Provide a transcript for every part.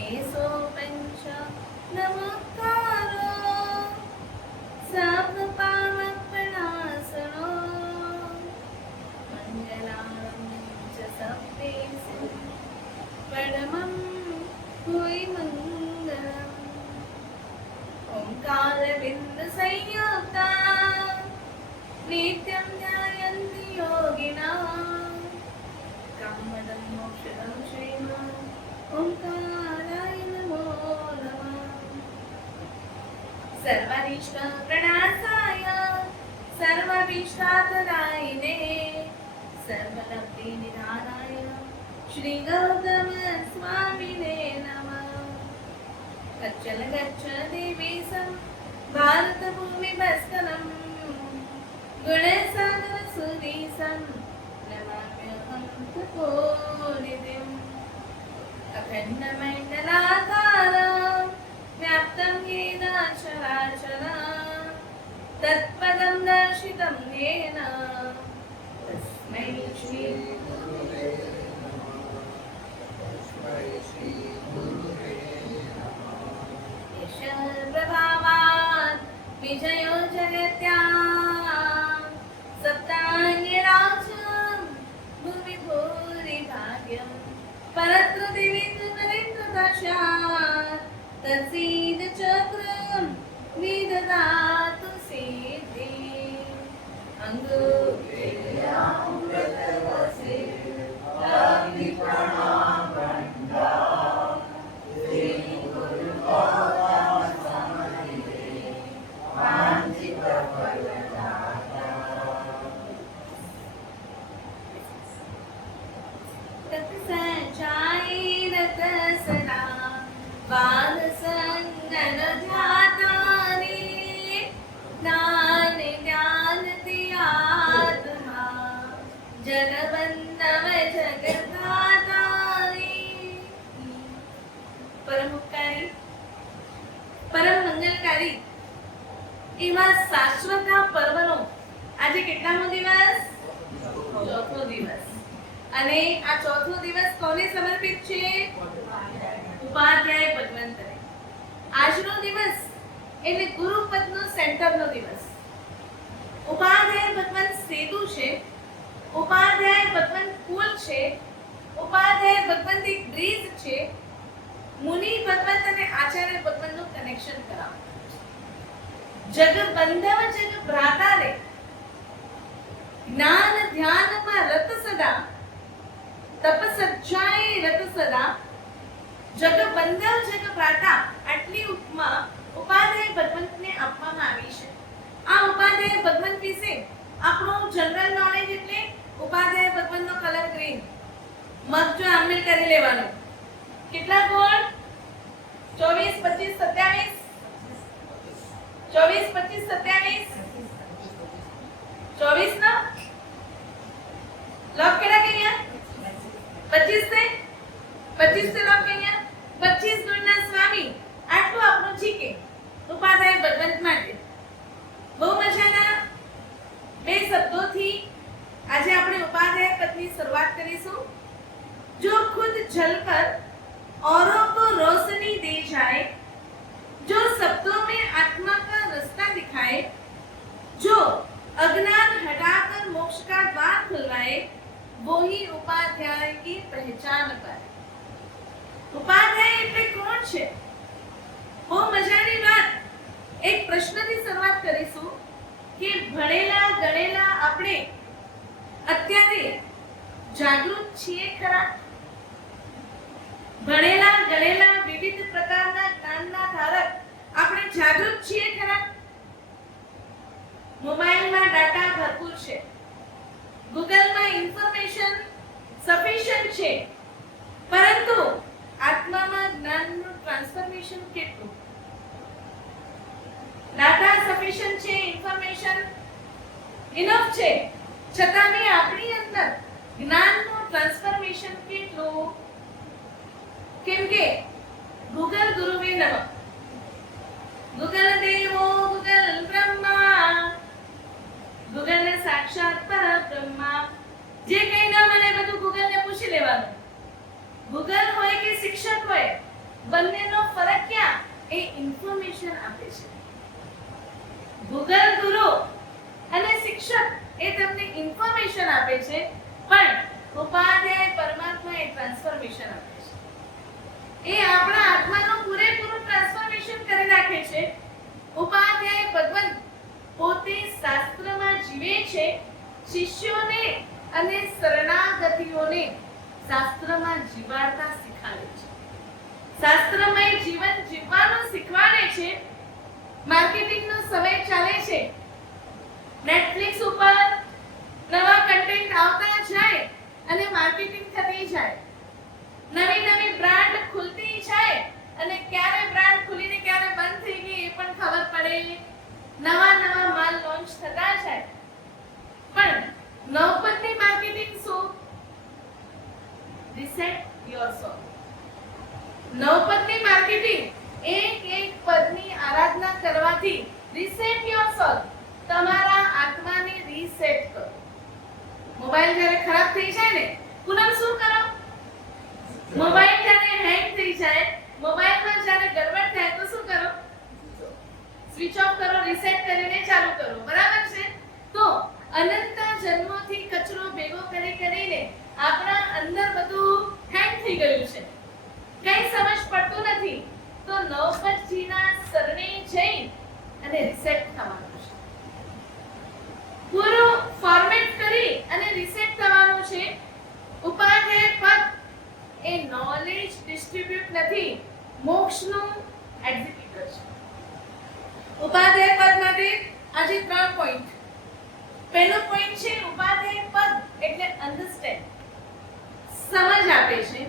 एसो पंच नमस्कारो सब पावक प्रणासनो मंगलां च सप्तेषु परमं हुई मंगलम् ओंकार बिंद संयुक्ता नित्यं ध्यायन्ति योगिनाः कम्मदं मोक्षदं श्रीमन् ओंकाराय नमो नमः सर्वारिष्ट प्रणासाय सर्वाभीष्टार्थदायिने सर्वलब्धि निधानाय श्री गौतम स्वामिने नमः गच्छ गच्छ देवीसं भारतभूमि भास्करम् गुणसागर सुरीसं नमाम्यहं तपोनिधिम् अखण्डमण्डलाकारं व्याप्तं येन चराचरं तत्पदं दर्शितं येन तस्मै श्री प्रभावात् विजयो जगत्यां सप्ताङ्गिराजं भूमि भूरि भाग्यं परत्र दिवीन्द्र नरेन्द्र दशात् तत्सीद चक्रं विदधातु सिद्धिं अङ्गुलीयामृतवसे लब्धि प्रणामण्डा जगबंधव जगदाधारी परम उपकारी પરમ મંગલકારી એવા શાશ્વત પર્વનો આજે કેટલામો દિવસ? ચોથો દિવસ. અને આ ચોથો દિવસ કોને સમર્પિત છે? ઉપાધ્યાય ભગવંતને. આજનો દિવસ એટલે ગુરુપદનો સેન્ટરનો દિવસ. ઉપાધ્યાય ભગવંત સેતુ છે, ઉપાધ્યાય ભગવંત પુલ છે, ઉપાધ્યાય ભગવંત એક બ્રિજ છે. મુનિ ભગવંત અને આચાર્ય ભગવંતનું કનેક્શન કરાવો. જગ બંધવ જગ ભ્રાતારે જ્ઞાન ધ્યાનમાં રત સદા તપસજ્જાય રત સદા જગ બંધવ જગ ભ્રાતા આટલી ઉપમા ઉપાધ્યાય ભગવંતને આપવામાં આવી છે. આ ઉપાધ્યાય ભગવંત વિશે આપણું જનરલ નોલેજ એટલે ઉપાધ્યાય ભગવંતનો કલર ગ્રીન. મગ જો આંબેડ કરી લેવાનું. કેટલા ગુણ? 24 25 27 24 25 27 24 નો લોક કેડા કહીયા 25 से લોક કહીયા 25 ગુણના સ્વામી. આટલું આપણું જીકે ઉપાધ્યાય ભગવંત માટે. બહુ મજાના બે શબ્દોથી આજે આપણે ઉપાધ્યાય પદની શરૂઆત કરીશું. જો ખુદ જલकर औरों को रोशनी दे जाए, जो शब्दों में आत्मा का रास्ता दिखाए, जो अज्ञान हटाकर मोक्ष का द्वार खुलवाए, वो ही उपाध्याय की पहचान पाए. उपाध्याय એટલે કોણ છે? બહુ મજાની વાત. એક પ્રશ્નથી શરૂઆત કરીશું કે ભણેલા ગણેલા આપણે અત્યારે જાગૃત છીએ ખરા? ભણેલા ગણેલા વિવિધ પ્રકારના જ્ઞાનના ધારક આપણે જાગૃત છીએ ખરા? મોબાઈલમાં ડાટા ભરપૂર છે, ગૂગલમાં ઇન્ફોર્મેશન સફિશિયન્ટ છે, પરંતુ આત્મામાં જ્ઞાનનું ટ્રાન્સફોર્મેશન કેટલું? ડાટા સફિશિયન્ટ છે, ઇન્ફોર્મેશન ઇનફ છે, છતાં બી આપણી અંદર જ્ઞાનનું ટ્રાન્સફોર્મેશન કેટલું? કેમ કે ગૂગલ ગુરુવે નમઃ, ગૂગલ દેવો ગૂગલ બ્રહ્મા, ગૂગલ સાક્ષાત પરબ્રહ્મા. જે કઈ ન મને બધું ગૂગલને પૂછી લેવાનું. ગૂગલ હોય કે શિક્ષક હોય, બંનેનો ફરક ક્યાં? એ ઇન્ફોર્મેશન આપે છે. ગૂગલ ગુરુ અને શિક્ષક એ તમને ઇન્ફોર્મેશન આપે છે, પણ ઉપાધ્યાય પરમાત્મા એ ટ્રાન્સફોર્મેશન આપે છે. એ આપણા આત્માનું પૂરેપૂરું ટ્રાન્સફોર્મેશન કરી નાખે છે. ઉપાધ્યાય ભગવંત પોતે શાસ્ત્રમાં જીવે છે, શિષ્યોને અને શરણાગતિઓને શાસ્ત્રમાં જીવાડતા શીખવાડે છે. શાસ્ત્રમય જીવન જીવવાનું શીખવાડે છે. માર્કેટિંગનો સમય ચાલે છે. નેટફ્લિક્સ ઉપર નવા કન્ટેન્ટ આવતા જાય અને માર્કેટિંગ થતી જાય. નવી નવી બ્રાન્ડ ખુલતી જાય અને ક્યારે બ્રાન્ડ ખુલીને ક્યારે બંધ થઈ ગઈ એ પણ ખબર પડે. નવા નવા માલ લોન્ચ થતા જાય. પણ નવપદની માર્કેટિંગ શું? Reset yourself. નવપદની માર્કેટિંગ એક પદની આરાધના કરવાથી રીસેટ યોરસેલ્ફ, તમારા આત્માને રીસેટ કરો. મોબાઈલ જ્યારે ખરાબ થઈ જાય ને, પૂનમ શું કરો? મોબાઈલ જ્યારે હેંગ થઈ જાય, મોબાઈલમાં જ્યારે ગડબડ થાય તો શું કરો? સ્વિચ ઓફ કરો, રીસેટ કરીને ચાલુ કરો. બરાબર છે? તો અનંત જન્મોથી કચરો ભેગો કરીને આપણા અંદર બધું હેંગ થઈ ગયું છે. કઈ સમજ પડતું નથી. તો નવપદજીના શરણે જઈ અને રીસેટ થવાનું છે. પૂરું ફોર્મેટ કરી અને રીસેટ થવાનું છે. ઉપાધ્યાય પદ એ નોલેજ ડિસ્ટ્રીબ્યુટ નથી, મોક્ષનું એક્ઝિક્યુટર છે. ઉપાધ્યાય પદ માટે આજે 3 પોઈન્ટ. પહેલો પોઈન્ટ છે ઉપાધ્યાય પદ એટલે અન્ડરસ્ટેન્ડ, સમજ આપે છે.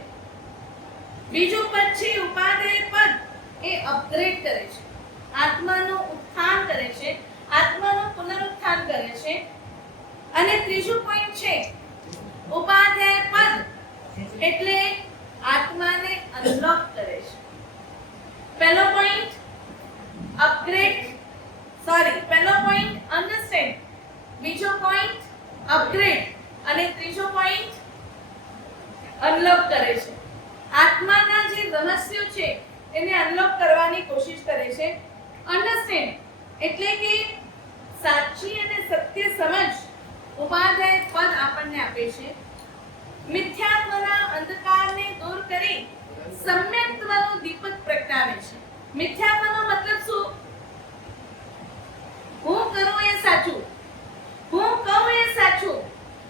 બીજું પદ છે ઉપાધ્યાય પદ એ અપગ્રેડ કરે છે, આત્માનું ઉત્થાન કરે છે, આત્માનું પુનરુત્થાન કરે છે. અને ત્રીજું પોઈન્ટ છે ઉપાધ્યાય પદ એટલે આત્માને અનલોક કરે છે. પહેલો પોઈન્ટ પહેલો પોઈન્ટ અન્ડરસ્ટેન્ડ, બીજો પોઈન્ટ અપગ્રેડ અને ત્રીજો પોઈન્ટ અનલોક કરે છે. આત્માના જે રહસ્યો છે એને અનલોક કરવાની કોશિશ કરે છે. અન્ડરસ્ટેન્ડ એટલે કે સાચી અને સત્ય સમજ ઉપાધ્યાય પદ આપણને આપે છે. મિથ્યાત્વના અંધકારને દૂર કરી સમ્યક્ત્વનો દીપક પ્રગટાવે છે. મિથ્યાત્વનો મતલબ શું? હું કરું એ સાચું, હું કહું એ સાચું,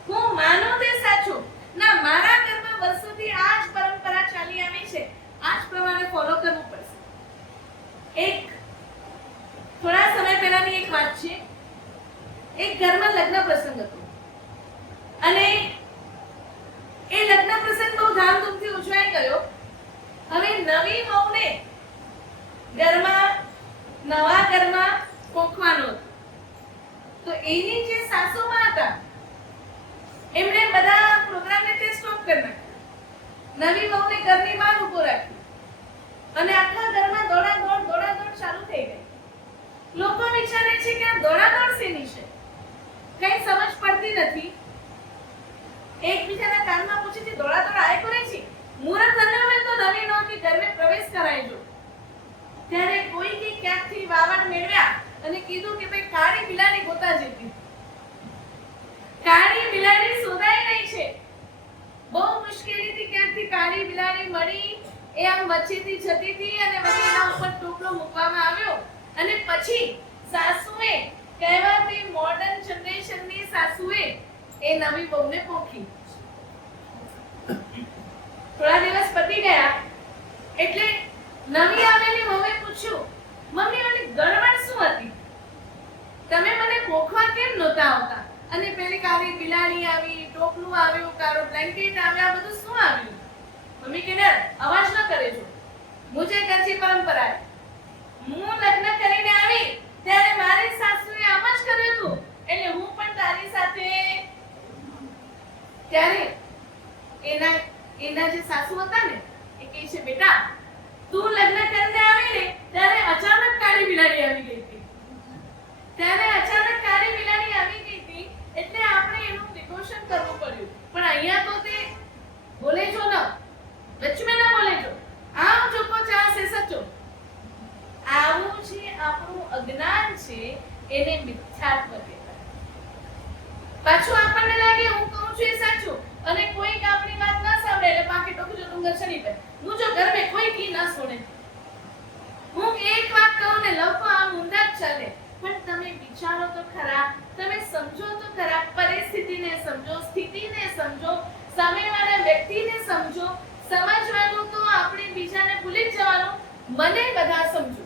હું માનું તે સાચું. ના, મારા ઘરમાં વર્ષોથી આ જ પરંપરા ચાલી આવી છે, આ જ પ્રમાણે ફોલો કરવું પડશે. થોડા સમય પહેલાની એક વાત છે. એક ઘરમાં લગ્ન પ્રસંગ હતો અને એ લગ્ન પ્રસંગ બહુ ધામધૂમથી ઉજવાઈ ગયો. હવે નવી વહુને નવા ઘરમાં પોખવાનો હતો. તો એની જે સાસુમાં હતા એમણે બધા પ્રોગ્રામને તે સ્ટોપ કરી નાખ્યા. નવી વહુને ઘરની બહાર ઊભો રાખ્યો અને આખા ઘરમાં દોડાદોડ ચાલુ થઈ ગઈ. લોકો વિચારે છે કે આ દોડાદોડ શેની છે, કઈ સમજ પડતી નથી. એકબીજાના કાનમાં પૂછે છે દોડાદોડ આય કરે છે, મુહૂર્ત થયો હોય તો નવી વહુની ઘરમે પ્રવેશ કરાવજો. ત્યારે કોઈ કે ક્યાંકથી વાવડ મેળવ્યા અને કીધું કે ભાઈ કાળી બિલાડી ગોતા જતી. કાળી બિલાડી શોધાઈ રહી છે. બહુ મુશ્કેલીથી ક્યાંકથી કાળી બિલાડી મળી. એ આમ વચ્ચેથી જતી હતી અને પછી એના ઉપર ટોપલો મૂકવામાં આવ્યો અને પછી સાસુએ, કહેવાતી મોડર્ન જનરેશનની સાસુએ એ નવી વહુને પોખી. થોડા દિવસ પતી ગયા એટલે નવી આવેલી વહુએ પૂછ્યું, મમ્મી આની ગડબડ શું હતી? તમે મને પોખવા કેમ નહોતા આવતા? અને પેલી કાળી બિલાડી આવી, ટોપલું આવ્યું, કાળો બ્લેન્કેટ આવ્યા, બધું શું આવ્યું? મમ્મી કહે અવાજ ન કરેજો, મુજે ઘર કી પરંપરા હૈ. હું લગ્ન કરીને આવી ત્યારે મારી સાસુએ આમ જ કર્યું હતું, એટલે હું પણ તારી સાથે. ત્યારે એના જે સાસુ હતા ને એ કહે છે બેટા, તું લગ્ન કરીને આવી ને ત્યારે અચાનક કાળી બિલાડી આવી ગઈ હતી. એટલે આપણે એનું પ્રિકોશન કરવું પડ્યું. પણ અહીંયા તો તે બોલે છો ન, વચ્ચે ના બોલે છો, આમ ચોખ્ખો સામેવાળા વ્યક્તિને સમજો. સમજવાનું તો આપણે બીજાને ભૂલી જ જવાનું. મને બધા સમજો.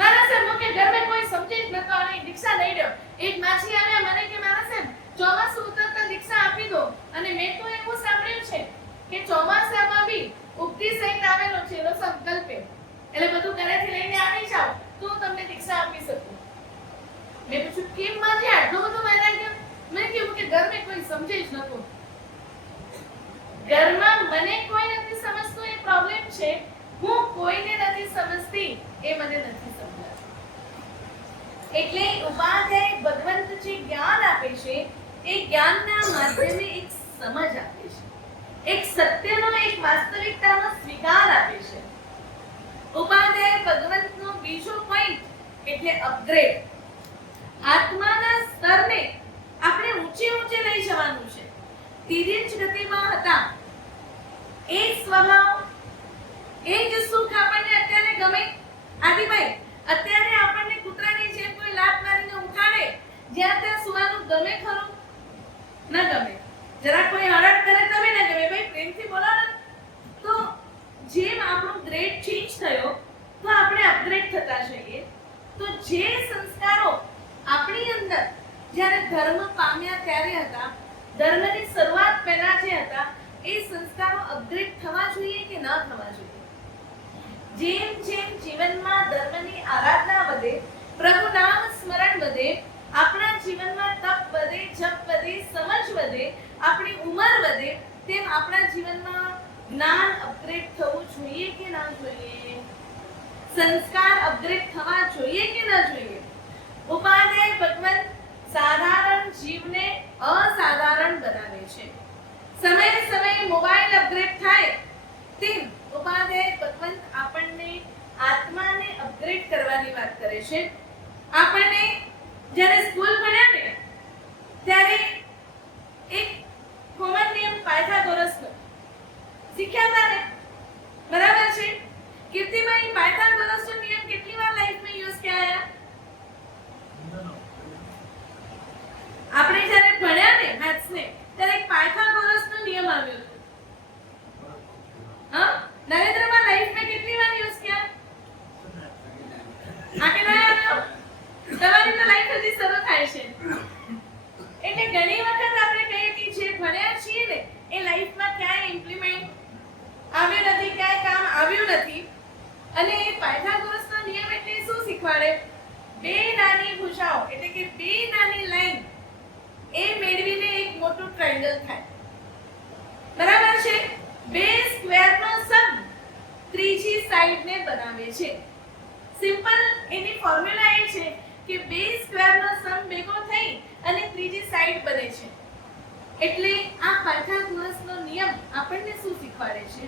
મારા સાહેબ કે ઘર में કોઈ સમજે જ નતો અને દીક્ષા લઈ રહ્યો. એક માછી આવ્યા મને કે મારા સાહેબ ચોમાસું ઉતરતા દીક્ષા આપી દો. અને મેં તો એવું સાંભળ્યું છે કે ચોમાસામાં બી ઉગતી સહિત આવેલો છે એનો સંકલ્પ એટલે બધું ઘરેથી લઈને આવી જાવ તો હું તમને દીક્ષા આપી શકું. મેં પૂછ્યું કેમ માજી આટલો બધો વૈરાગ્ય? મેં કીધું કે ઘર में કોઈ સમજે જ નતો. ઘરમાં મને કોઈ નથી સમજતું એ પ્રોબ્લેમ છે. હું કોઈને નથી સમજતી એ મને નથી સમજાતું. એટલે ઉપાધ્યાય ભગવંત જે જ્ઞાન આપે છે એ જ્ઞાનના માધ્યમે એક સમજ આપે છે. એક સત્યનો એક વાસ્તવિકતાનો સ્વીકાર આપે છે. ઉપાધ્યાય ભગવંતનો બીજો પોઈન્ટ એટલે અપગ્રેડ. આત્માના સ્તરને આપણે ઊંચે લઈ જવાનું છે. ધીરે જ ગતિમાં હતા એ સ્વભાવ એ જ સુખ આપણને અત્યારે ગમે. આદિભાઈ અત્યારે આપણને કૂતરાની જેમ કોઈ લાત મારીને ઉઠાડે જ્યાં ત્યાં સુવાનું ગમે ખરું? ન ગમે. જરા કોઈ હરડ કરે તবে ન ગમે. ભાઈ પ્રેમથી બોલો ને. તો જેમ આપણો ગ્રેડ ચેન્જ થયો તો આપણે અપગ્રેડ થતા જઈએ. તો જે સંસ્કારો આપણી અંદર જ્યારે ધર્મ પામ્યા ત્યારે હતા, ધર્મની શરૂઆત પહેલા જે હતા એ સંસ્કારો અપગ્રેડ થવા જોઈએ કે ન થવા જોઈએ? જેમ જેમ જીવનમાં ધર્મની આરાધના વધે, પ્રભુ નામ સ્મરણ વધે, આપણા જીવનમાં તપ વધે, જપ વધે, સમજ વધે, આપણી ઉંમર વધે, તેમ આપણા જીવનમાં જ્ઞાન અપગ્રેડ થવું જોઈએ કે ના જોઈએ? સંસ્કાર અપગ્રેડ થવા જોઈએ કે ન જોઈએ? ઉપાધ્યાય ભગવંત સાધારણ જીવને અસાધારણ બનાવે છે. સમયે સમયે મોબાઈલ અપગ્રેડ થાય તેમ ઉપાધ્યાય ભગવંત આપણને આત્માને અપગ્રેડ કરવાની વાત કરે છે. આપણને જ્યારે સ્કૂલ ભણ્યા ને ત્યારે એક કોમન નિયમ પાયથાગોરસનો શીખ્યા હતા ને, બરાબર છે? કીર્તિભાઈ પાયથાગોરસનો નિયમ કેટલી વાર લાઈફમાં યુઝ કર્યા? આપણે જ્યારે ભણ્યા ને મેથ્સ ને ત્યારે એક પાયથાગોરસનો નિયમ આવ્યો હતો. હા, નરેન્દ્રમાં લાઈફમાં કેટલી વાર યુઝ કર્યા? આકે ના આવ્યો? તમારી તો લાઈફ હજી શરૂ થાય છે. એટલે ઘણી વખત આપણે કહીએ કે જે ભણ્યા છીએ ને એ લાઈફમાં ક્યાંય ઇમ્પ્લિમેન્ટ આવ્યું નથી, ક્યાંય કામ આવ્યું નથી. અને એ પાયથાગોરસનો નિયમ એટલે શું શીખવાડે? બે નાની ભુજાઓ એટલે કે બે નાની લાઈન એ મેળવીને એક મોટું ટ્રાયેંગલ થાય. બરાબર છે? બે સ્ક્વેરનો સમ ત્રીજી સાઈડને બનાવે છે. સિમ્પલ એની ફોર્મ્યુલા એ છે કે બે સ્ક્વેરનો સમ ભેગો થઈ અને ત્રીજી સાઈડ બને છે. એટલે આ પાયથાગોરસનો નિયમ આપણને શું શીખવાડે છે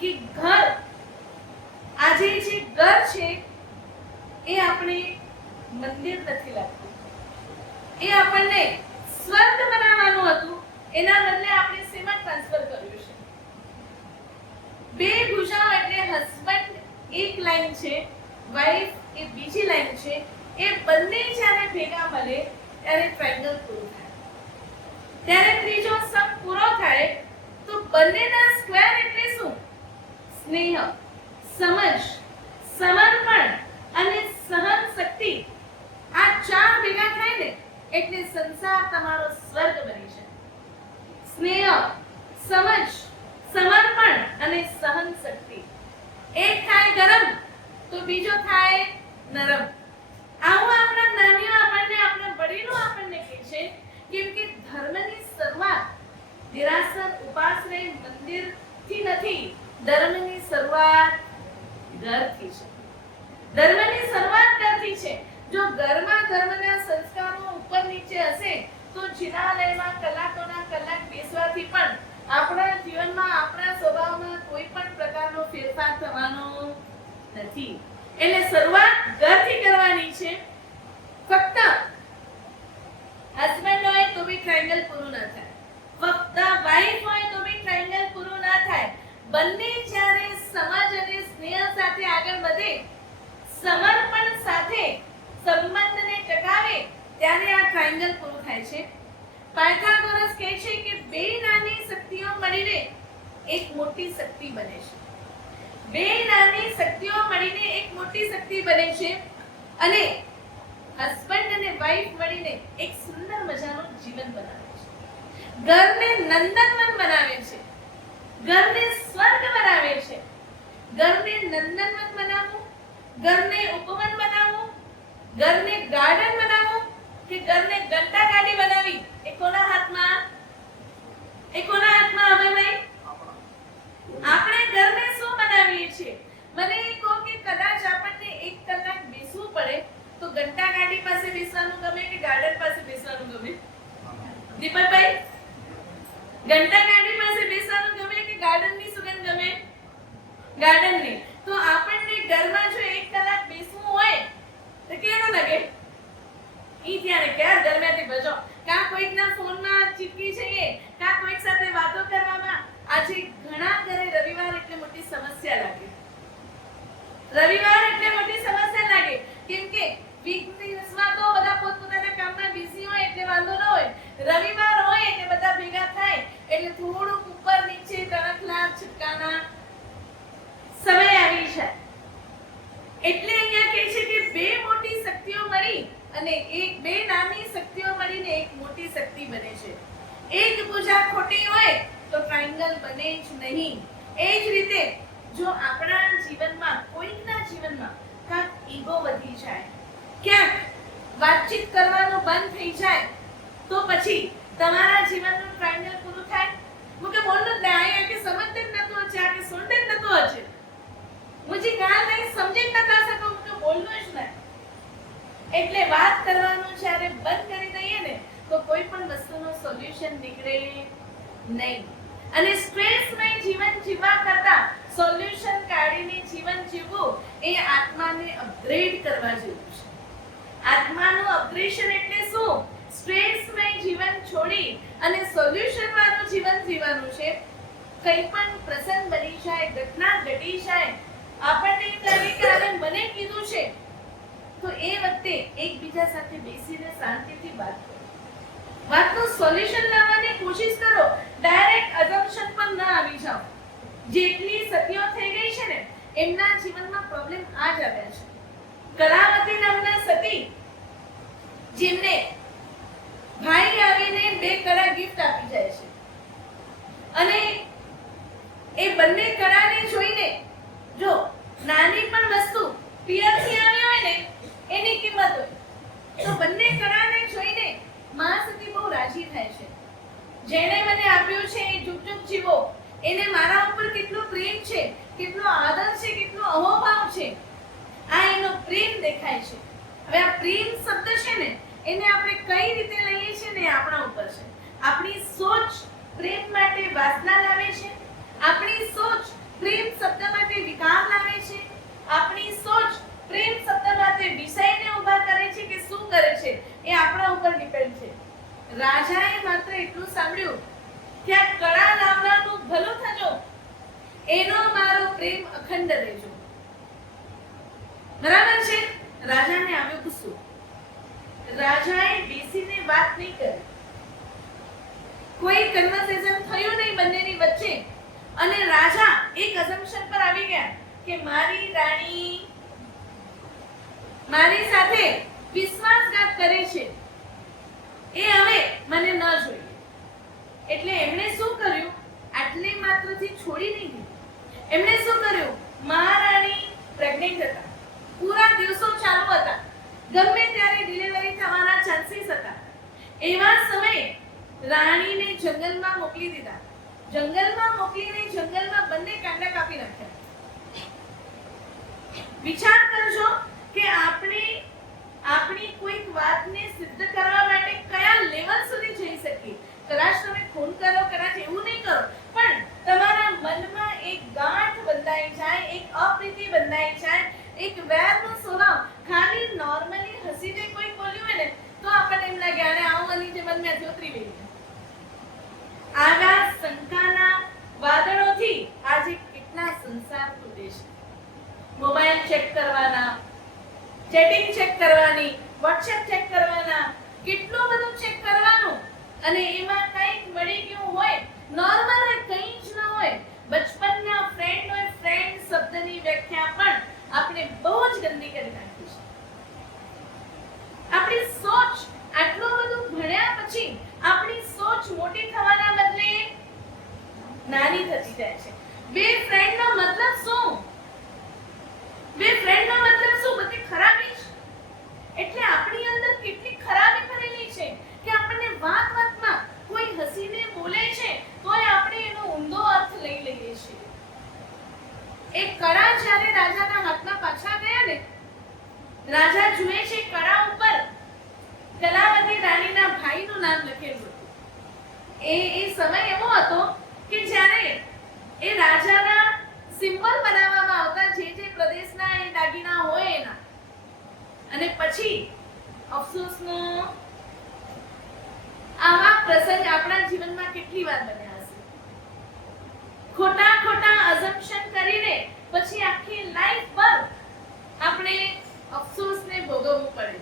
કે ઘર, આજે જે ઘર છે એ આપણે મંદિર નથી લાગતું. એ આપણને સ્વર્ગ બનાવવાનું હતું, એના બદલે આપણે શેમાં ટ્રાન્સફર કર્યું છે? બે ભુજાઓ એટલે હસબન્ડ એક લાઈન છે, વાઇફ એ બીજી લાઈન છે. એ બંને જ્યારે ભેગા મળે ત્યારે ટ્રાયેંગલ પૂરું થાય. ત્યારે ત્રીજો સમ પૂરો થાય તો બંનેના સ્ક્વેર એટલે શું? સ્નેહ, સમજ, સમર્પણ અને સહન શક્તિ. આ ચાર ભેગા થાય ને એટલે સંસાર તમારો સ્વર્ગ બની જાય. સ્નેહ, સમજ, સમર્પણ અને સહન શક્તિ. એક થાય ગરમ તો બીજો થાય નરમ. આવું આપણા જ્ઞાનીઓ આપણને, આપણા વડીલો આપણને કહે છે. કેમ કે ધર્મની શરૂઆત દેરાસર, ઉપાશ્રય, મંદિરથી નથી. ધર્મની શરૂઆત ઘરથી છે. ધર્મની શરૂઆત ઘરથી છે. જો ઘરમાં ધર્મના સંસ્કારો ઉપર નીચે હશે તો જિનાલયમાં કલાકોના કલાક બેસવાથી પણ આપણા જીવનમાં, આપણા સ્વભાવમાં કોઈ પણ પ્રકારનો ફેરફાર થવાનો નથી. એટલે શરૂઆત ઘરથી કરવાની છે. ફક્ત હસબન્ડ હોય તો બી ટ્રાયેંગલ પૂરું ન થાય, ફક્ત વાઇફ હોય તો બી ટ્રાયેંગલ પૂરું ન થાય. બંને જ્યારે સમજ અને સ્નેહ સાથે આગળ વધે, સમર્પણ સાથે સંબંધને ટકાવે ત્યારે આ ટ્રાયેંગલ પૂરું થાય છે. પાયથાગોરસ કહે છે કે બે નાની એક મોટી શક્તિ બને છે. બે નાની શક્તિઓ મળીને એક મોટી શક્તિ બને છે અને હસબન્ડ અને વાઈફ મળીને એક સુંદર મજાનું જીવન બનાવે છે. ઘરને નંદનવન બનાવે છે, ઘરને સ્વર્ગ બનાવે છે. ઘરને નંદનવન બનાવવું, ઘરને ઉપવન બનાવવું, ઘરને ગાર્ડન બનાવવું કે ઘરને ઘંટા ગાડી બનાવી એ કોના હાથમાં? એ કોના હાથમાં? હવે ભાઈ આપણે ઘરને શું બનાવીએ છીએ? મને કહો કે કદાચ આપણને 1 કલાક બેસવું પડે તો ઘંટા ગાડી પાસે બેસવાનું ગમે કે ગાર્ડન પાસે બેસવાનું ગમે? દીપકભાઈ, ઘંટા ગાડી પાસે બેસવાનું ગમે કે ગાર્ડનની સુગંધ ગમે? ગાર્ડનની. તો આપણને ઘરમાં જો 1 કલાક બેસવું હોય તો કેવું લાગે? ઈ ત્યારે ક્યાં ઘરમાંથી બચો કા કોઈકના ફોનમાં ચીપકી જઈએ કા કોઈક સાથે વાતો કરવામાં. આજે ઘણા ઘરે રવિવાર એટલે મોટી સમસ્યા લાગે. રવિવાર એટલે મોટી સમસ્યા લાગે કેમ કે વીકમાં તો બધા પોતપોતાના કામમાં બિઝી હોય એટલે વાંધો ન હોય. રવિવાર હોય એટલે બધા ભેગા થાય એટલે થોડુંક ઉપર નીચે તણખલા છટકાના સમય આવી છે. એટલે અહીંયા કહે છે કે બે મોટી શક્તિઓ મળી અને બે નાની શક્તિઓ મળીને એક મોટી શક્તિ બને છે. એક ભુજા ખોટી હોય તો ટ્રાયંગલ બને જ નહીં. એ જ રીતે જો આપણા જીવનમાં કોઈકના જીવનમાં ક્યાંક ઈગો વધી જાય, ક્યાંક વાતચીત કરવાનું બંધ થઈ જાય તો પછી તમારા જીવનનું ટ્રાયંગલ પૂરું થાય. મુકે બોલનું જ નહીં આયા કે સમજતે જ નતો છે આ કે સુનતે જ નતો છે. મુજે ગાલ નહીં સમજે જ નતા શકો મુકે બોલનું જ નહીં. એટલે વાત કરવાનું જ્યારે બંધ કરી દઈએ ને તો કોઈ પણ વસ્તુનો સોલ્યુશન નીકળે નહીં. અને સ્ટ્રેસમય જીવન જીવવા કરતા સોલ્યુશન કાઢીને જીવન જીવવું એ આત્માને અપગ્રેડ કરવા જેવું છે. આત્માનું અપગ્રેશન એટલે શું? સ્ટ્રેસમય જીવન છોડી અને સોલ્યુશન વાળું જીવન જીવવાનું છે. કંઈ પણ પ્રસંગ બની જાય, ઘટના ઘટી જાય, આપણને એમ લાગે કે હવે મને કીધું છે તો એ વખતે એકબીજા સાથે બેસીને શાંતિથી વાત કરો. વાતનું સોલ્યુશન લાવવાની કોશિશ કરો. ડાયરેક્ટ અઝમ્પશન પર ન આવી જાઓ. જેટલી સતીઓ થઈ ગઈ છે ને એમના જીવનમાં પ્રોબ્લેમ આ જ આવ્યા છે. કલાવતી નામના સતી જેમને ભાઈ આવીને 2 કડા ગિફ્ટ આપી જાય છે અને એ બંને કડાને જોઈને જો નાની પણ વસ્તુ પિયરથી આવી હોય ને એની કિંમત હોય તો બંને કડાને જોઈને માં સતી બહુ રાજી થાય છે. જેણે મને આપ્યું છે એ જુગ જુગ જીવો. એને મારા ઉપર કેટલો પ્રેમ છે, કેટલો આદર છે, કેટલો અહોભાવ છે. આ એનો પ્રેમ દેખાય છે. હવે આ પ્રેમ શબ્દ છે ને એને આપણે કઈ રીતે લઈએ છીએ ને આપણા ઉપર છે. આપણી સોચ પ્રેમ માટે વાસના લાવે છે. આપણી સોચ પ્રેમ શબ્દ માટે વિકાર લાવે છે. આપણી સોચ પ્રેમ શબ્દ માટે વિષયને ઊભા કરે છે કે શું કરે છે એ આપણા ઉપર ડિપેન્ડ છે. રાજાએ માત્ર એટલું સાંભળ્યું કે આ કળા લાવવાનું ભલું થજો, એનો મારો પ્રેમ અખંડ રહેજો. બરાબર છે? રાજાને આવ્યો ગુસ્સો. રાજાએ બેસીને વાત નહીં કરી. કોઈ કન્વર્સેશન થયું નહીં બંનેની વચ્ચે અને રાજા એક અઝમ્પશન પર આવી ગયા કે મારી રાણી મારી સાથે વિશ્વાસઘાત કરે છે, એ હવે મને ન જોઈએ. એટલે એમણે શું કર્યું? આટલે માત્રથી છોડી નહીં દીધું. એમણે શું કર્યું? મહારાણી પ્રેગ્નન્ટ હતા, પૂરા દિવસો ચાલુ હતા, ગમે ત્યારે ડિલિવરી થવાના ચાન્સીસ હતા. એવા સમયે રાણીને જંગલમાં મોકલી દીધા. જંગલમાં મોકલીને જંગલમાં બંને કાંડા કાપી નાખ્યા. વિચાર કરજો કે આપણી કોઈક વાતને સિદ્ધ કરવા માટે કયા લેવલ સુધી જઈ શકીએ. કદાચ તમે ખૂન કરો, કદાચ એવું નહીં કરો, પણ તમારા મનમાં એક ગાંઠ બંધાઈ જાય, એક અપ્રીતિ બંધાઈ જાય, એક વેરનો સ્વભાવ. ખાલી નોર્મલી હસીને કોઈ બોલ્યું હોય ને તો આપણને એમ લાગે આને આવવાની જે મનમાંથી ઉતરી ગઈ. આવા શંકાના વાદળોથી આજે કેટલા સંસાર તૂટે છે. મોબાઈલ ચેક કરવાના, ચેટિંગ ચેક કરવાની, WhatsApp ચેક કરવાના, કેટલું બધું ચેક કરવાનું અને એમાં કંઈક મળી ગયું હોય, નોર્મલ હોય, કંઈ જ ન હોય નાની થતી જાય છે. બે ફ્રેન્ડનો મતલબ શું? બે ફ્રેન્ડનો મતલબ શું? બધી ખરાબી જ. એટલે આપણી અંદર કેટલી ખરાબી ભરેલી છે કે આપણને વાત વાતમાં કોઈ હસીને બોલે છે તોય આપણે એનો ઊંધો અર્થ લઈ લઈએ છીએ. એક કડા જ્યારે રાજાના હાથમાં પાછા ગયા ને, રાજા જુએ છે કડા ઉપર કલાવતી રાણીના ભાઈનું નામ લખેલું હતું. એ સમય એવો હતો કે જ્યારે એ રાજાના સિમ્બલ બનાવવામાં આવતા, જે પ્રદેશના એ દાગીના હોય એના. અને પછી અફસોસનો આવા પ્રસંગ આપણા જીવનમાં કેટલી વાર બન્યા હશે. ખોટા અઝમ્પશન કરીને પછી આખી લાઈફ પર આપણે અફસોસને ભોગવવું પડે.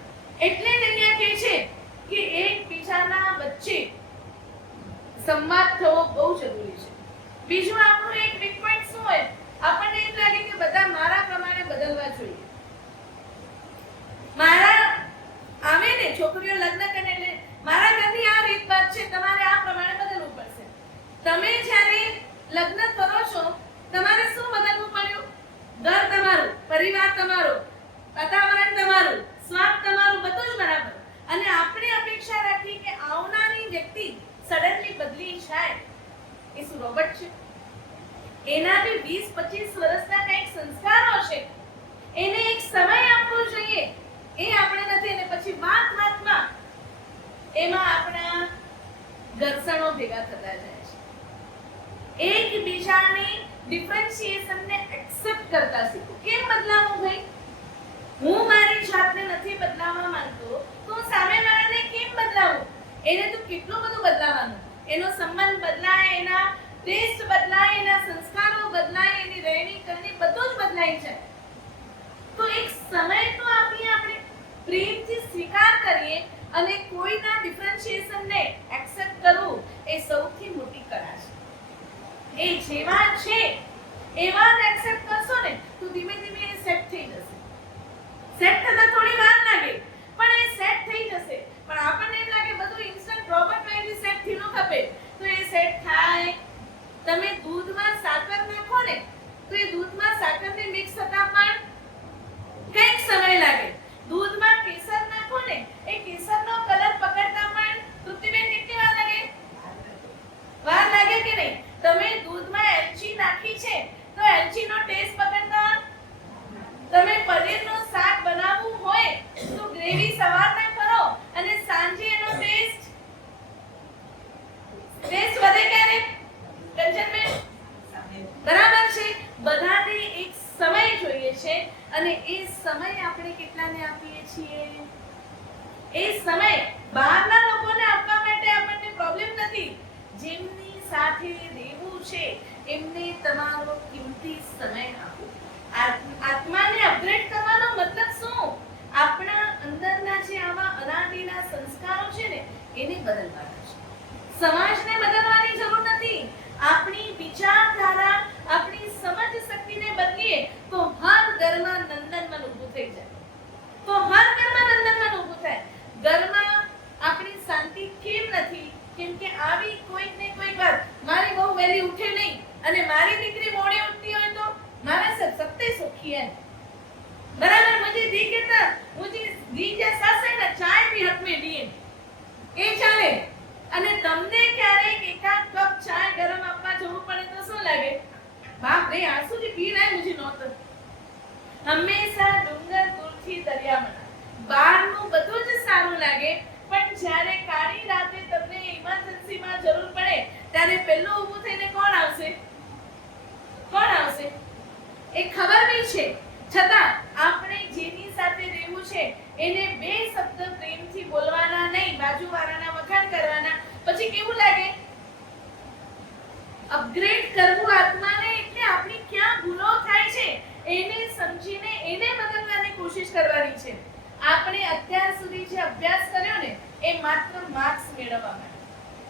એટલે જ અહીંયા કહે છે કે એકબીજાના વચ્ચે સંવાદ થવો બહુ જરૂરી છે. બીજું આપણું એક વીક પોઈન્ટ શું હોય? આપણને એમ લાગે કે બધા મારા પ્રમાણે બદલવા જોઈએ. મારા આવે ને છોકરીઓ લગ્ન કરે એટલે મારા ઘરની આ રીત વાત છે, તમારે આ પ્રમાણે બદલવું પડશે. તમે જ્યારે લગ્ન કરો છો તમારે શું બદલવું પડ્યું? ઘર તમારું, પરિવાર તમારો, વાતાવરણ તમારું, સ્વાદ તમારું, બધું જ બરાબર. અને આપણે અપેક્ષા રાખી કે આવનારી વ્યક્તિ સડનલી બદલી જાય. એ શું રોબોટ છે? એના બી 20-25 વર્ષના કંઈક સંસ્કારો છે. એને એક સમય આપવો જોઈએ. એ આપણે નથી. અને પછી વાતમાં એમાં આપણા ઘર્ષણો ભેગા થતા જાય છે. એકબીજાની ડિફરન્શિએશનને એક્સેપ્ટ કરતા શીખો. કેમ બદલાવું ભાઈ? હું મારી જાતને નથી બદલાવવા માંગતો તો સામેવાળાને કેમ બદલાવું? એને તો કેટલું બધું બદલાવાનું. એનો સંબંધ બદલાય, એના ટેસ્ટ બદલાય, એના સંસ્કારો બદલાય, એની રહેણી કરણી બધું જ બદલાઈ જાય. તો એક સમય તો આપણે પ્રેમથી સ્વીકાર કરીએ અને કોઈના ડિફરન્શિએશનને એક્સેપ્ટ કરવું એ સૌથી મોટી કળા છે. એ જેવા છે એવા જ એક્સેપ્ટ કરશો ને તો ધીમે ધીમે એ સેટ થઈ જશે. સેટ થતા થોડી વાર લાગે પણ એ સેટ થઈ જશે. પણ આપણને એમ લાગે બધું ઇન્સ્ટન્ટ રોબોટ વાળી સેટ થી ન ખપે. તો એ સેટ થાય. તમે દૂધમાં સાકર નાખો ને તો એ દૂધમાં સાકરને મિક્સ થતા પણ કંઈક સમય લાગે. દૂધમાં કેસર નાખો ને એ કેસરનો કલર પકડતા પણ તૃપ્તિબેન કેટલી વાર લાગે? વાર લાગે કે નહીં? તમે દૂધમાં એલચી નાખી છે તો એલચીનો ટેસ્ટ પકડતા. તમે પનીરનું શાક બનાવવું હોય તો ગ્રેવી સવારના કરો અને સાંજે એનો ટેસ્ટ વધે ક્યારે? કંચનબેન બરાબર છે. બધાને એક સમય જોઈએ છે અને એ સમય આપણે કેટલાને આપીએ છીએ? એ સમય બહારના લોકોને આપવા માટે આપણને પ્રોબ્લેમ નથી. જેમની સાથે રહેવું છે એમને તમારો કિંમતી સમય આપો. આત્માને અપગ્રેડ કરવાનો મતલબ શું? આપણા અંદરના જે આવા અનાદિના સંસ્કારો છે ને એને બદલવાના છે. સમાજને બદલવાની જરૂર નથી. આપણી વિચારધારા, આપણી સમજ શક્તિને બદલીએ તો હર ઘરમાં નંદનવન ઊભું થઈ જાય. તો હર ઘરમાં નંદનવન ઊભું થાય. ઘરમાં આપણી શાંતિ કેમ નથી? કેમ કે આવી કોઈક ને કોઈક વાર મારી બહુ વહેલી ઉઠે નહીં અને મારી દીકરી મોડી ઉઠતી હોય તો મારા સબ સત્તે સુખી है बराबर. मुझे दी के ना मुझे दी जे सास है ना चाय भी हाथ में दिए એ ચાલે. અને તમને ક્યારેક એકાદ કપ ચાય ગરમ આપવા જવું પડે તો શું લાગે? બાપ રે આ સુધી પી રહે મુझे નહોત. હંમેશા ડુંગર દૂરથી દરિયામાં. બહારનું બધું જ સારું લાગે પણ જ્યારે કાળી રાતે તમને ઇમરજન્સીમાં જરૂર પડે ત્યારે પહેલું ઊભું થઈને કોણ આવશે? કોણ આવશે? એ ખબર નહીં છે છતાં આપણે જેની સાથે રહેવું છે એને બે શબ્દ પ્રેમથી બોલવાના નહીં, બાજુવાળાના વખાણ કરવાના. પછી કેવું લાગે? અપગ્રેડ કરવું આત્માને. એટલે આપણી ક્યાં ભૂલો થાય છે એને સમજીને એને બદલવાની કોશિશ કરવાની છે. આપણે અત્યાર સુધી જે અભ્યાસ કર્યો ને એ માત્ર માર્ક્સ મેળવવા માટે,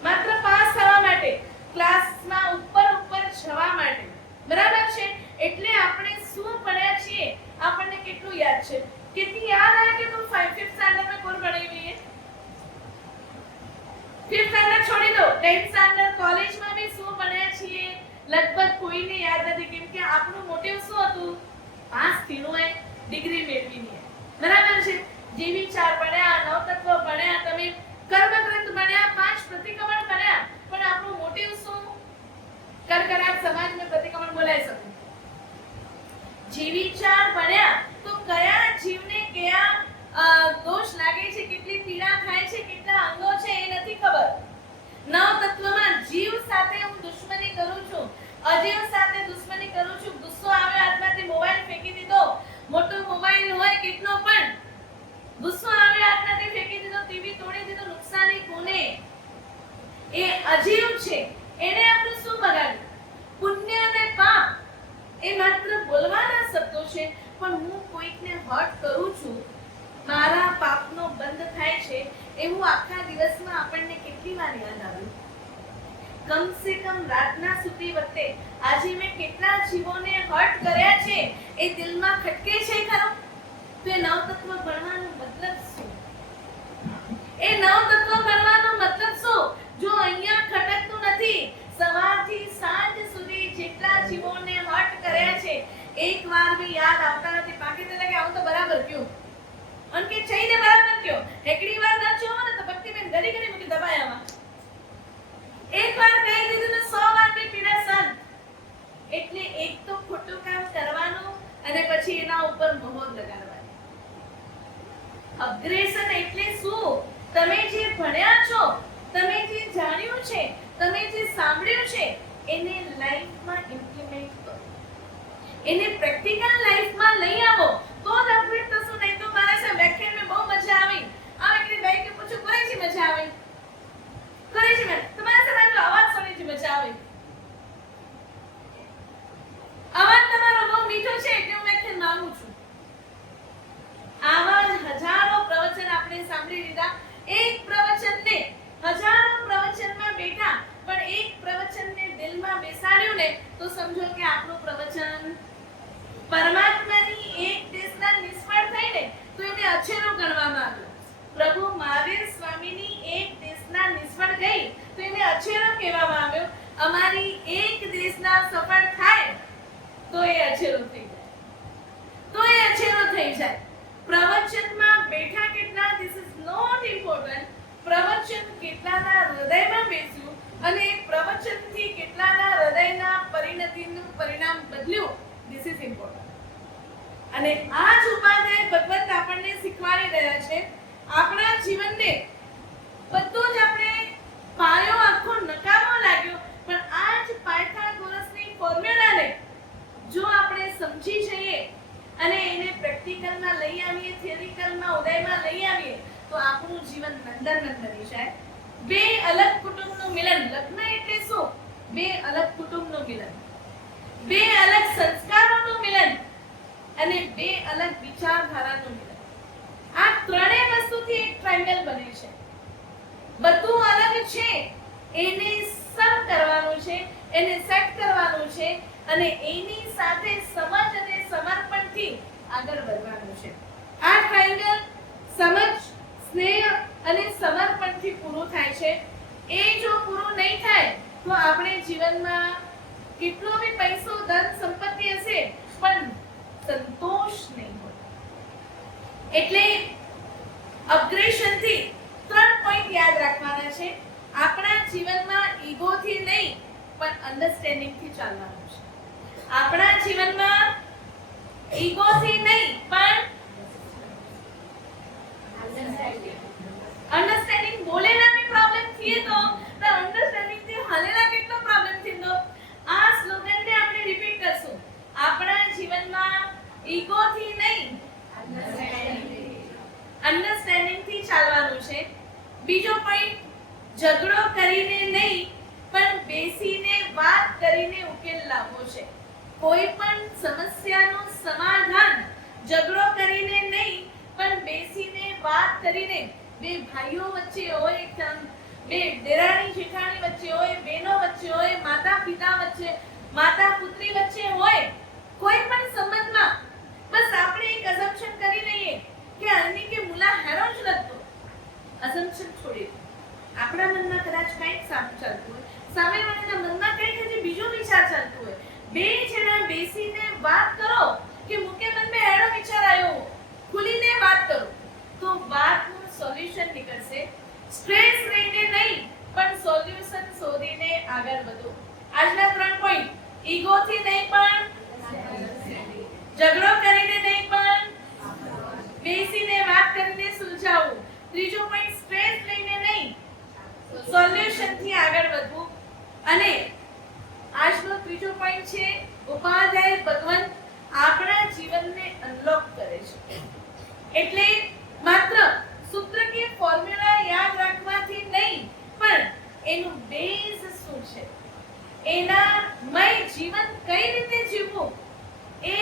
માત્ર પાસ થવા માટે, ક્લાસમાં ઉપર જવા માટે. બરાબર છે? એટલે આપણે શું ભણ્યા છીએ આપણને કેટલું યાદ છે? कितनी याद है कि तुम 5th स्टैंडर्ड में कौन पढ़ी हुई है? 5th स्टैंडर्ड छोड़ी दो, 10th स्टैंडर्ड कॉलेज में भी શું ભણ્યા છીએ? પાસ થઈને ડિગ્રી મેળવીને, બરાબર છે? જીવી ચાર ભણ્યા, નવતત્વ ભણ્યા, તમે કર્મગ્રંથ ભણ્યા, 5 પ્રતિક્રમણ ભણ્યા, પણ આપણું મોટિવ શું? કડકડાટ સમાજમાં પ્રતિક્રમણ બોલાઈ શકે. જીવી ચાર ભણ્યા તો કયા જીવને કયા દોષ લાગે છે, કેટલી પીડા થાય છે, કેટલા અંગો છે એ નથી ખબર. નવતત્વમાં જીવ સાથે હું દુશ્મની કરું છું, અજીવ સાથે દુશ્મની કરું છું. ગુસ્સો આવ્યો, હાથમાંથી મોબાઈલ ફેંકી દીધો, મોટો મોબાઈલ હોય કેટલો પણ, ગુસ્સો આવ્યો, હાથમાંથી ફેંકી દીધો, ટીવી તોડી દીધો, નુકસાની કોને? એ અજીવ છે. એને આપણે શું બગાડ્યું? પુણ્ય અને પાપ એ માત્ર બોલવાના શબ્દો છે, પણ હું કોઈકને હર્ટ કરું છું, મારા પાપનો બંધ થાય છે એવું આખા દિવસમાં આપણને કેટલી વાર યાદ આવ્યું? કમ સે કમ રાતના સૂતી વખતે આજે મેં કેટલા જીવોને હર્ટ કર્યા છે એ દિલમાં ખટકે છે ખરું? તો એ નવતત્વ ભણવાનો મતલબ શું? એ નવતત્વ ભણવાનો મતલબ શું? જો અહીંયા ખટકતું નથી, સવારથી સાંજ સુધી જેટલા જીવોને હર્ટ કર્યા છે એકવાર બી યાદ આવતા નથી. બાકી તો લાગે આવું તો બરાબર કયો અનકે ચાઈને બરાબર કયો. એકડી વાર ના છો ને તો ભક્તિબેન ઘડી ઘડી મુકી દબાયામાં એકવાર કહી દીધું ને 100 વાર ની પીડા સહન. એટલે એક તો ખોટું કામ કરવાનું અને પછી એના ઉપર મોહર લગાડવાની. અગ્રેસન એટલે શું? તમે જે ભણ્યા છો, તમે જે જાણ્યું છે, તમે જે સાંભળ્યું છે એને લાઈફમાં ઇમ્પ્લિમેન્ટ કરો, એને પ્રેક્ટિકલ લાઈફમાં લઈ આવો તો જ અપગ્રેડ થશું. નહીં તો મારા સાહેબ વ્યાખ્યાનમાં બહુ મજા આવી, આ એકલી બાઈ કે પૂછું કરે છે મજા આવે, કરે છે મેં તમારા સાહેબ આટલો અવાજ સુની છે મજા આવે, અવાજ તમારો બહુ મીઠો છે એટલે હું વ્યાખ્યાન માંગુ છું. આવા હજારો પ્રવચન આપણે સાંભળી લીધા. એક પ્રવચનને હજારો પ્રવચનમાં બેઠા પણ એક પ્રવચનને દિલમાં બેસાડ્યું ને તો સમજો કે આપણું પ્રવચન પરમાત્માની એક દેશના નિષ્ફળ થઈને તો એને અછેરો ગણવામાં આવ્યો. પ્રભુ મહાવીર સ્વામીની એક દેશના નિષ્ફળ ગઈ તો એને અછેરો કહેવામાં આવ્યો. અમારી એક દેશના સફળ થાય તો એ અછેરો થઈ જાય, તો એ અછેરો થઈ જાય. પ્રવચનમાં બેઠા કેટલા, ધીસ ઇઝ નોટ ઇમ્પોર્ટન્ટ. પ્રવચન કેટલાના હૃદયમાં બેસ્યું અને પ્રવચનથી કેટલાના હૃદયના પરિણતિનું પરિણામ બદલ્યું, ધીસ ઇઝ ઇમ્પોર્ટન્ટ. અને આ જ ઉપાધ્યાય ભગવત આપણને શીખવાડી રહ્યા છે. આપણા જીવનને બધું જ આપણે પાયો આખો નકામો લાગ્યો, પણ આ જ પાયથાગોરસની ફોર્મ્યુલાને જો આપણે સમજી જઈએ અને એને પ્રેક્ટિકલમાં લઈ આવીએ, થિયરિકલમાં ઉદયમાં લઈ આવીએ તો આપણું જીવન નંદનવન બની જાય. બે અલગ કુટુંબનું મિલન. લગ્ન એટલે શું? બે અલગ કુટુંબનું મિલન, બે અલગ સંસ્કારોનું મિલન અને બે અલગ વિચારધારાનું મિલન. આ ત્રણેય વસ્તુથી એક ટ્રાયેંગલ બને છે. બધું અલગ છે, એને સમ કરવાનું છે, એને સેટ કરવાનું છે અને એની સાથે સમજ અને સમર્પણથી આગળ વધવાનું છે. આ ટ્રાયેંગલ સમજ, સ્નેહ અને સમર્પણથી પૂરું થાય છે. એ જો પૂરું નહીં થાય તો આપણે જીવનમાં કેટલો બી પૈસો, ધન, સંપત્તિ હશે પણ સંતોષ નહીં હોય. એટલે અગ્રેશનથી 3 પોઈન્ટ યાદ રાખવાના છે. આપણા જીવનમાં ઈગોથી નહીં પણ અન્ડરસ્ટેન્ડિંગથી ચાલવાનું છે. આપણા જીવનમાં ઈગોથી નહીં પણ અન્ડરસ્ટેન્ડિંગ બોલેલા બી પ્રોબ્લેમ થઈએ તો અન્ડરસ્ટેન્ડિંગ થી હલેલા કેટલો પ્રોબ્લેમ થીંદો. આ સ્લોગનને આપણે રિપીટ કરશું. આપણા જીવનમાં ઈગોથી નહીં અન્ડરસ્ટેન્ડિંગ થી ચાલવાનું છે. બીજો પોઈન્ટ, ઝઘડો કરીને નહીં પણ બેસીને વાત કરીને ઉકેલ લાવવો છે. કોઈ પણ સમસ્યાનું સમાધાન ઝઘડો કરીને નહીં પણ બેસીને વાત કરીને, બે ભાઈઓ વચ્ચે હોય, બે દેરાણી જેઠાણી વચ્ચે હોય, બહેનો વચ્ચે હોય, માતા પિતા વચ્ચે, માતા પુત્રી વચ્ચે હોય, કોઈ પણ સંબંધમાં બસ આપણે એક અઝમ્પશન કરી લઈએ કે આની કે મુલા હેરો જ લગતો. અઝમ્પશન છોડી આપણા મનમાં કદાચ કંઈક સારું ચાલતું હોય, સામેવાળાના મનમાં કંઈક હજી બીજો વિચાર ચાલતું હોય. બે જણા બેસીને વાત કરો કે મુકે આગળ વધો. આજના 3 પોઈન્ટ. ઈગોથી નહીં પણ ઝઘડો કરીને નહીં પણ બેસીને વાત કરીને સુલઝાવવું. ત્રીજો પોઈન્ટ સ્ટ્રેસ લઈને નહીં સોલ્યુશનથી આગળ વધવું. અને આજનો ત્રીજો પોઈન્ટ છે ઉપાધ્યાય ભગવંત આપણા જીવનને અનલોક કરે છે. એટલે માત્ર સૂત્ર કે ફોર્મ્યુલા યાદ રાખવાથી નહીં પણ એનું બેઝ શું છે, એના મય જીવન કઈ રીતે જીવવું એ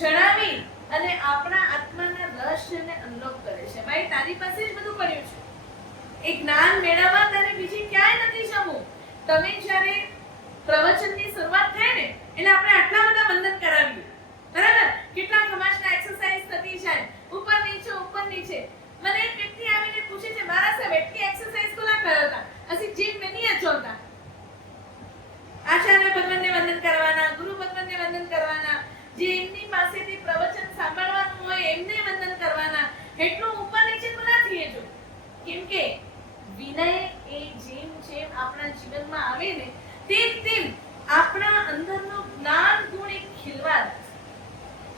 જણાવી અને આપણા આત્માના રહસ્યને અનલોક કરે છે. ભાઈ તારી પાસે જ બધું પડ્યું છે. એ જ્ઞાન મેળવવા તારે બીજી ક્યાંય નથી જવું. તમે જ્યારે પ્રવચનની શરૂઆત થાય ને એટલે આપણે આટલા બધા વંદન કરાવીએ, બરાબર? કેટલા સમાજના એક્સરસાઇઝ થતી જાય, ઉપર નીચે. મને એક વ્યક્તિ આવીને પૂછે છે, મારા સાહેબ એટલી એક્સરસાઇઝ કોલા કરતા ਅਸੀਂ જીમ में नहीं चलता. આચાર્ય ભગવાનને વંદન કરવાના, ગુરુ ભગવાનને વંદન કરવાના, જે એમની પાસેથી પ્રવચન સાંભળવાનું હોય એમને વંદન કરવાના. એટલું ઉપર નીચે તો ના થઈએ જો. કેમ કે વિનય એ જેમ આપણા જીવનમાં આવે ને તેમ આપણા અંદરનો જ્ઞાન ગુણ એક ખીલવા લાગે.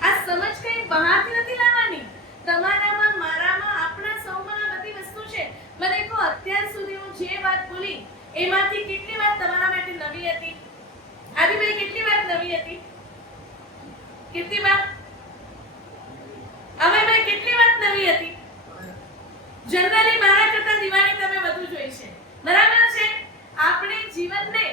આ સમજ કઈ બહારથી નથી લાવવાની. તમારામાં, મારામાં, આપણા સૌમાં આ બધી વસ્તુ છે. મને કહો અત્યાર સુધી હું જે વાત બોલી એમાંથી કેટલી વાત તમારા માટે નવી હતી? આદિભાઈ કેટલી વાત નવી હતી? કેટલી વાત? અમયભાઈ કેટલી વાત નવી હતી? જનરલી મારા કરતા દિવાળી તમે વધુ જોઈ છે, બરાબર છે? આપણે જીવનને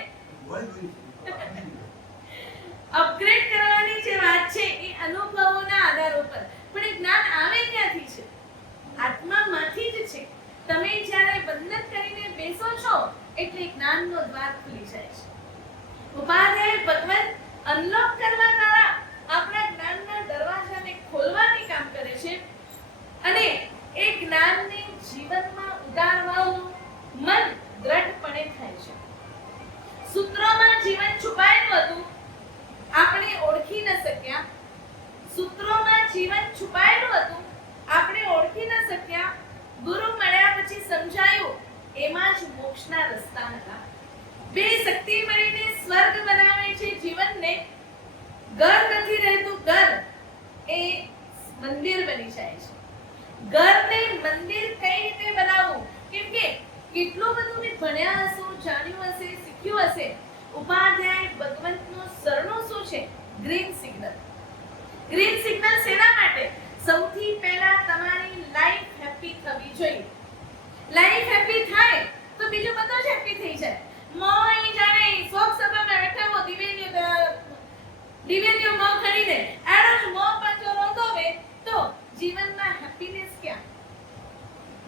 અપગ્રેડ કરવાની જે વાત છે એ અનુભવોના આધાર ઉપર. પણ એ જ્ઞાન આવે ક્યાંથી છે? આત્મામાંથી જ છે. તમે જ્યારે વંદન કરીને બેસો છો એટલે જ્ઞાનનો દ્વાર ખુલી જાય છે. ઉપાધ્યાય ભગવંત અનલોક કરવા દ્વારા આપણા જ્ઞાનના દરવાજાને ખોલવાની કામ કરે છે અને એ જ્ઞાનને જીવનમાં ઉતારવાનું મન દ્રઢપણે થાય છે. સૂત્રોમાં જીવન છુપાયેલું હતું, આપણે ઓળખી ન શક્યા. સૂત્રોમાં જીવન છુપાયેલું હતું, આપણે ઓળખી ન શક્યા. ગુરુ મળ્યા પછી સમજાયું એમાં જ મોક્ષના રસ્તા હતા. બે શક્તિ મળીને સ્વર્ગ બનાવે છે જીવનને. ઘર નથી રહેતું, ઘર એ મંદિર બની જાય છે. ઘરને મંદિર કઈ રીતે બનાવવું? કેમ કે કેટલું બધું મેં ભણ્યા હશો, જાણ્યું હશે, શીખ્યું હશે. ઉપાધ્યાય ભગવંતનું સરનું શું છે? Green signal. ગ્રીન સિગ્નલ શેના માટે? સૌથી પહેલા તમારી લાઈફ હેપી થવી જોઈએ. લાઈફ હેપી થાય તો બીજું બધું જ હેપી થઈ જાય. મોય જાણે શોક સભામાં બેઠા હો, દિવ્યનીઓ મોં ખરીદે, આરો જ મોં પાછો રોંધોવે તો જીવનમાં હેપીનેસ ક્યાં?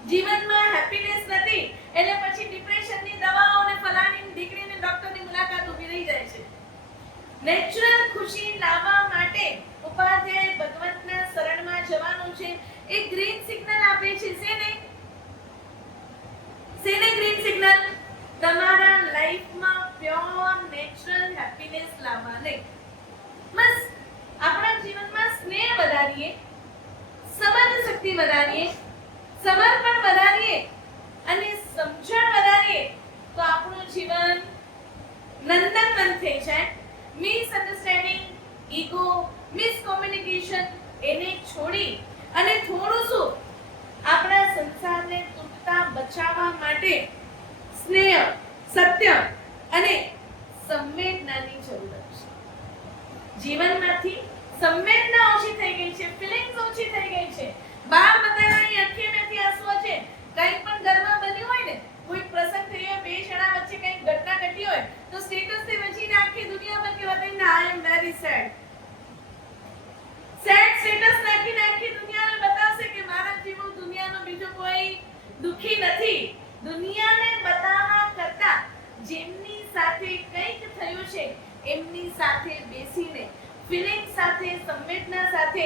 જીવનમાં હેપીનેસ નથી એટલે પછી ડિપ્રેશનની દવાઓ અને ફલાણી દીકરીને ડોક્ટરની મુલાકાત ઊભી રહી જાય છે. નેચરલ ખુશી લાવવા માટે ઉપાધ્યાય ભગવંતના શરણમાં જવાનું છે. એક ગ્રીન સિગ્નલ આપે છે. શેને ગ્રીન સિગ્નલ? તમારા લાઈફમાં પ્યોર નેચરલ હેપીનેસ લાવવાને. બસ આપણા જીવનમાં સ્નેહ વધારીએ, સમજ શક્તિ વધારીએ, સમર્પણ વધારીએ અને સમજણ વધારીએ તો આપણું જીવન નંદનવન થઈ જાય. મિસઅન્ડરસ્ટેન્ડિંગ, ઈગો, મિસકોમ્યુનિકેશન એને છોડી અને થોડું શું આપણા સંસારને તૂટતા બચાવવા માટે સ્નેહ, સત્ય અને સંવેદનાની જરૂર છે. જીવનમાંથી સંવેદના ઓછી થઈ ગઈ છે, ફીલિંગ્સ ઓછી થઈ ગઈ છે. બાર બતાવવાની આંખેમાંથી આંસુ છે. કંઈ પણ ઘરમાં બન્યું હોય ને, કોઈ પ્રસંગ થયો હોય, બે જણા વચ્ચે કંઈક ઘટના ઘટી હોય તો સ્ટેટસ થી વચ્ચેને આખી દુનિયા પર કહેવાય ને I am very sad. Sad status નાખીને આખી દુનિયાને બતાવશે કે મારા જેવો દુનિયાનો બીજો કોઈ દુખી નથી. દુનિયાને બતાવવા કરતા જેમની સાથે કંઈક થયું છે એમની સાથે બેસીને ફીલિંગ સાથે, સંવેદના સાથે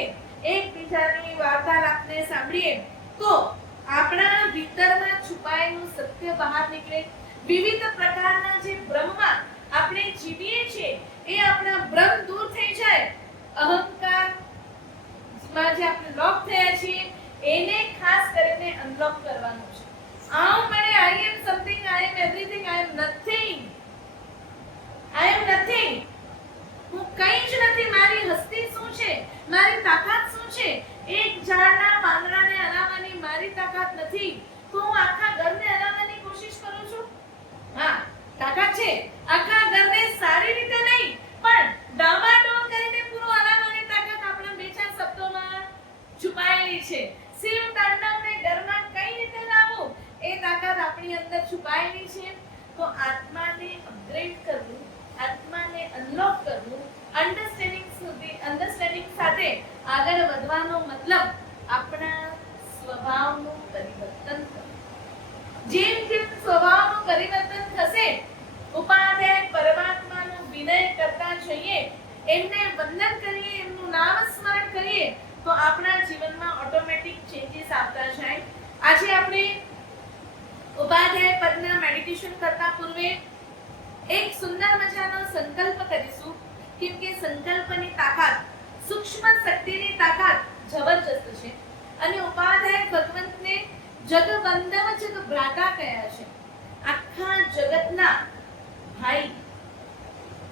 એકબીજાની વાર્તાલાપને સાંભળીએ તો આપણા ભીતરમાં છુપાયેલું સત્ય બહાર નીકળે. વિવિધ પ્રકારના જે ભ્રમમાં આપણે જીવીએ છીએ એ આપણા ભ્રમ દૂર થઈ જાય. અહંકાર માં જે આપણે લોક થયા છીએ એને ખાસ કરીને અનલોક કરવાનું છે. આમ મને આઈ am something, I M everything, I M nothing. Unlock કરવું, અન્ડરસ્ટેન્ડિંગ સાથે આગળ વધવાનો મતલબ આપણા સ્વભાવનું પરિવર્તન કરવું. જેમ જેમ સ્વભાવનું પરિવર્તન થશે, ઉપાધ્યાય પરમાત્માનો વિનય કરતા જઈએ, એમને વંદન કરીએ, એમનું નામ સ્મરણ કરીએ, તો આપણા જીવનમાં ઓટોમેટિક ચેન્જીસ આવતા જાય. આજે આપણે ઉપાધ્યાય પદના મેડિટેશન કરતા પૂર્વે એક સુંદર મજાનો સંકલ્પ કરીશું, કેમ કે સંકલ્પની તાકાત, સૂક્ષ્મ શક્તિની તાકાત જબરજસ્ત છે. અને ઉપાધ્યાય ભગવંતને જગવંદવ જગભ્રાતા કહ્યા છે. આખા જગતના ભાઈ,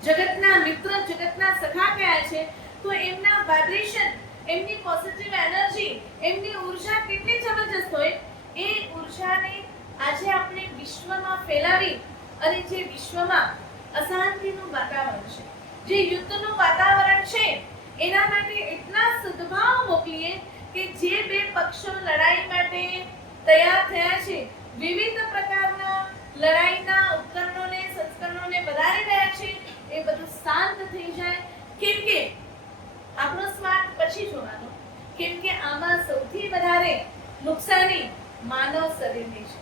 જગતના મિત્ર, જગતના સખા કહ્યા છે. તો એમના વાઇબ્રેશન, એમની પોઝિટિવ એનર્જી, એમની ઉર્જા કેટલી જબરજસ્ત હોય, એ ઉર્જાને આજે આપણે વિશ્વમાં ફેલાવી અને જે વિશ્વમાં અશાંતિનું વાતાવરણ છે, જે યુદ્ધનું વાતાવરણ છે, એના માટે એટલા સદભાવ મોકલીએ કે જે બે પક્ષો લડાઈ માટે તૈયાર થયા છે, વિવિધ પ્રકારના લડાઈના ઉપકરણોને, સંસ્કરણોને વધારી રહ્યા છે, એ બધું શાંત થઈ જાય. કેમ કે આપણો સ્વાર્થ પછી જોવાનો, કેમ કે આમાં સૌથી વધારે નુકસાની માનવ શરીરની છે,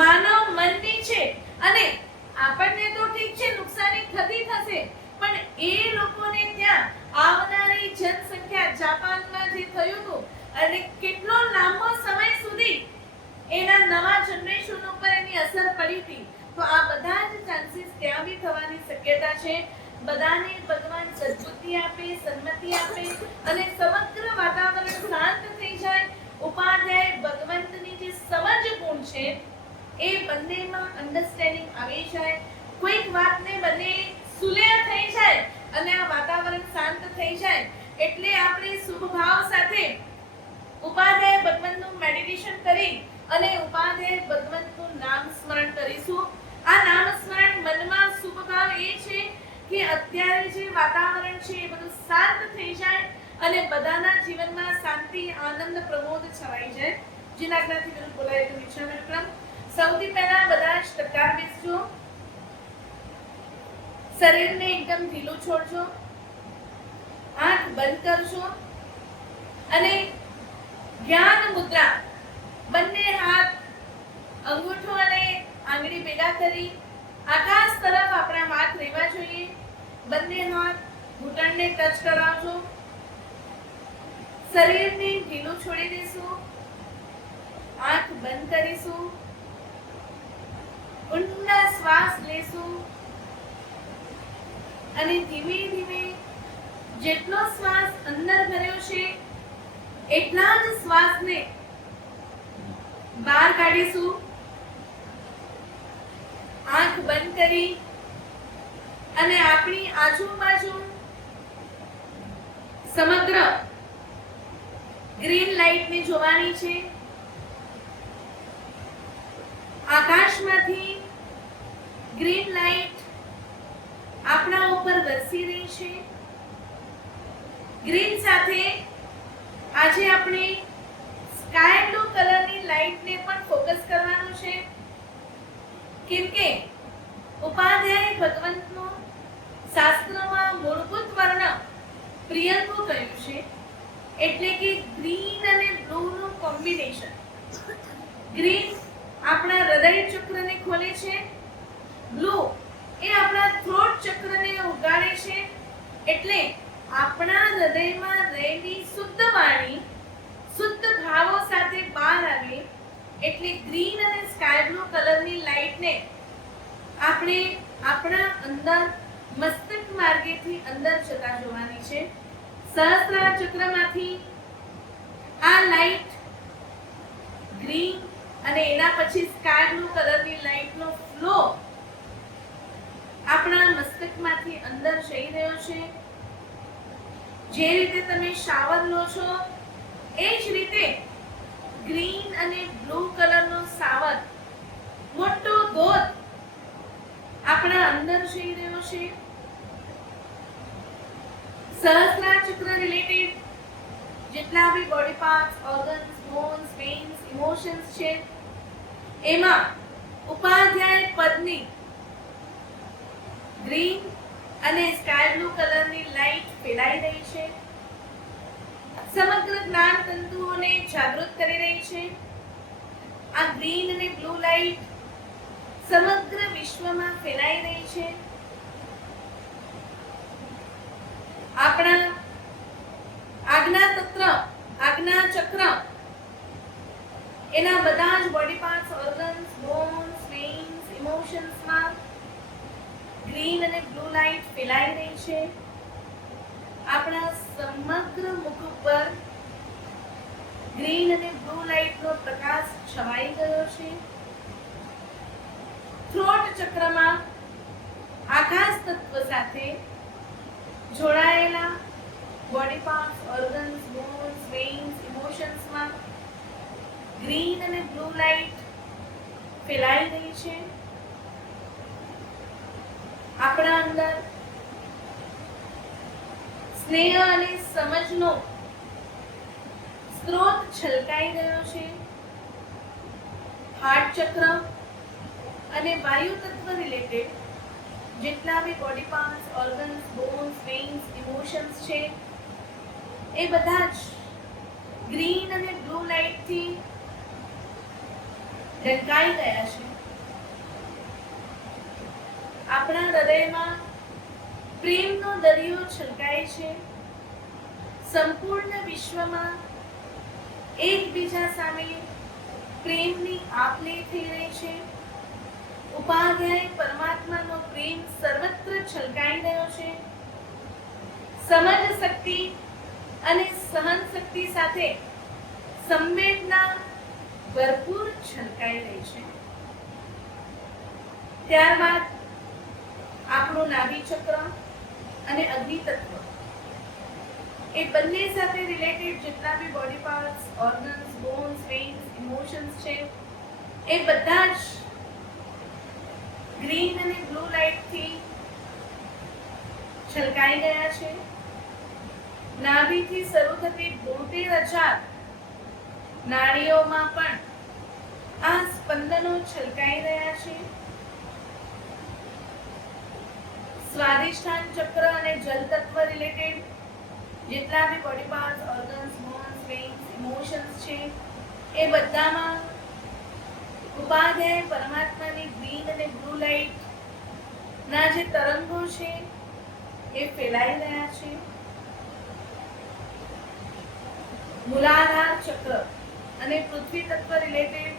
માનવ મનની છે. અને આપણને તો ઠીક છે, નુકસાની થતી થશે, પણ એ લોકોને ત્યાં આવનારી જનસંખ્યા, જાપાનમાં જે થયું હતું, અને કેટલો લાંબો સમય સુધી એના નવા જનરેશન ઉપર એની અસર પડી હતી. તો આ બધા જ ચાન્સીસ ત્યાં બી થવાની શક્યતા છે. બધાને ભગવાન સદબુદ્ધિ આપે, સન્મતિ આપે અને સમગ્ર વાતાવરણ શાંત થઈ જાય. ઉપાધ્યાય ભગવંતની જે સમજ ગુણ છે, એ બંનેમાં અન્ડરસ્ટેન્ડિંગ આવી જાય. કોઈક વાતને બંને સુલેહ થઈ જાય અને આ વાતાવરણ શાંત થઈ જાય, એટલે આપણે શુભ ભાવ સાથે ઉપાધ્યાય ભગવંતનું મેડિટેશન કરી અને ઉપાધ્યાય ભગવંતનું નામ સ્મરણ કરીશું. આ નામ સ્મરણ મનમાં શુભ ભાવ એ છે કે અત્યારે જે વાતાવરણ છે એ બધું શાંત થઈ જાય અને બધાના જીવનમાં શાંતિ, આનંદ, પ્રમોદ છવાઈ જાય. જેના જ્ઞાથી વિરુદ્ધ બોલાય તો વિચારવાનો ક્રમ. સૌથી પહેલા બધા જ ટકાર બેસજો, શરીરને એકદમ ઢીલું છોડજો, આંખ બંધ કરજો અને જ્ઞાન મુદ્રા, બંને હાથ અંગૂઠો અને આંગળી ભેગા કરી આકાશ તરફ આપણા હાથ રહેવા જોઈએ. બંને હાથ ઘૂંટણને ટચ કરાવજો. શરીરને ઢીલું છોડી દઈશું, આંખ બંધ કરીશું, ઊંડા શ્વાસ લેશું અને ધીમે ધીમે જેટલો શ્વાસ અંદર ભર્યો છે એટલા જ શ્વાસને બહાર કાઢીશું. આંખ બંધ કરી અને આપણી આજુબાજુ સમગ્ર ગ્રીન લાઇટને જોવાની છે. આકાશમાંથી ગ્રીન લાઇટ આપણા ઉપર વરસી રહી છે. ગ્રીન સાથે આજે આપણે સ્કાય બ્લુ કલરની લાઇટને પણ ફોકસ કરવાનું છે, કેમ કે ઉપાધ્યાય ભગવંતનું શાસ્ત્રમાં મૂળભૂત વર્ણ પ્રિયંકુ કહ્યું છે, એટલે કે ગ્રીન અને બ્લુ નું કોમ્બિનેશન. ગ્રીન આપણા હૃદય ચક્રને ખોલે છે, બ્લુ એ આપણા થ્રોટ ચક્રને ઉગાડે છે. એટલે આપણા હૃદયમાં રહેલી શુદ્ધ વાણી, શુદ્ધ ભાવો સાથે બહાર આવે. એટલે ગ્રીન અને સ્કાય બ્લુ કલરની લાઇટને આપણે આપણા અંદર મસ્તક માર્ગેથી અંદર જતા જોવાની છે. સહસ્ત્રાર ચક્રમાંથી આ લાઇટ ગ્રીન અને એના પછી સ્કાય બ્લુ કલરની લાઇટનો ફ્લો આપણા મસ્તકમાંથી અંદર જઈ રહ્યો છે. જે રીતે તમે શાવર લો છો એ જ રીતે ગ્રીન અને બ્લુ કલરનો શાવર, મોટો ધોધ આપણા અંદર જઈ રહ્યો છે. સહસ્ત્રાર ચક્ર રિલેટેડ જેટલા બી body parts, organs, bones, veins, emotions છે, એમાં ઉપાધ્યાય પદની ગ્રીન અને સ્કાય બ્લુ કલરની લાઈટ ફેલાઈ રહી છે. સમગ્ર જ્ઞાન તંતુઓને જાગૃત કરી રહી છે. આ ગ્રીન અને બ્લુ લાઈટ સમગ્ર વિશ્વમાં ફેલાઈ રહી છે. આપણા આજ્ઞા ચક્ર એના બધા જ body parts, organs, bones, veins, ઇમોશન્સમાં ગ્રીન અને બ્લુ લાઈટ ફેલાઈ રહી છે. આપણા સમગ્ર મુખ ઉપર ગ્રીન અને બ્લુ લાઈટનો પ્રકાશ છવાઈ ગયો છે. થ્રોટ ચક્રમાં આકાશ તત્વ સાથે જોડાયેલા body parts, organs, bones, veins, ઇમોશન્સમાં ગ્રીન અને બ્લુ લાઈટ ફેલાઈ રહી છે. આપણા અંદર સ્નેહ અને સમજનો સ્ત્રોત છલકાઈ રહ્યો છે. હાર્ટ ચક્ર અને વાયુ તત્વ રિલેટેડ જેટલા બી body parts, organs, bones, veins, emotions છે એ બધા જ ગ્રીન અને બ્લુ લાઈટથી ઢંકાઈ ગયા છે. આપણા હૃદયમાં પ્રેમનો દરિયો છલકાય છે. સંપૂર્ણ વિશ્વમાં એકબીજા સામે પ્રેમની આપ-લે થઈ રહી છે. ઉપાધ્યાય પરમાત્માનો પ્રેમ સર્વત્ર છલકાઈ રહ્યો છે. સમજ શક્તિ અને સહન શક્તિ સાથે સંવેદના ભરપૂર છલકાઈ રહી છે. ત્યારબાદ આપણું નાભી ચક્ર અને અગ્નિ તત્વ એ બંને સાથે રિલેટેડ જેટલા બી body parts, organs, bones, veins, emotions છે એ બધા જ ગ્રીન અને બ્લુ લાઈટથી છલકાઈ ગયા છે. નાભીથી શરૂ થતી 72,000 નાડીઓમાં પણ આ સ્પંદનો છલકાઈ રહ્યા છે. સ્વાદિષ્ટાન ચક્ર અને જલ તત્વ રિલેટેડ જેટલા બી body parts, organs, bones, veins, emotions છે એ બધામાં ઉપાધ્યાય પરમાત્માની ગ્રીન અને બ્લુ લાઈટ ના જે તરંગો છે એ ફેલાઈ રહ્યા છે. મૂલાધાર ચક્ર અને પૃથ્વી તત્વ રિલેટેડ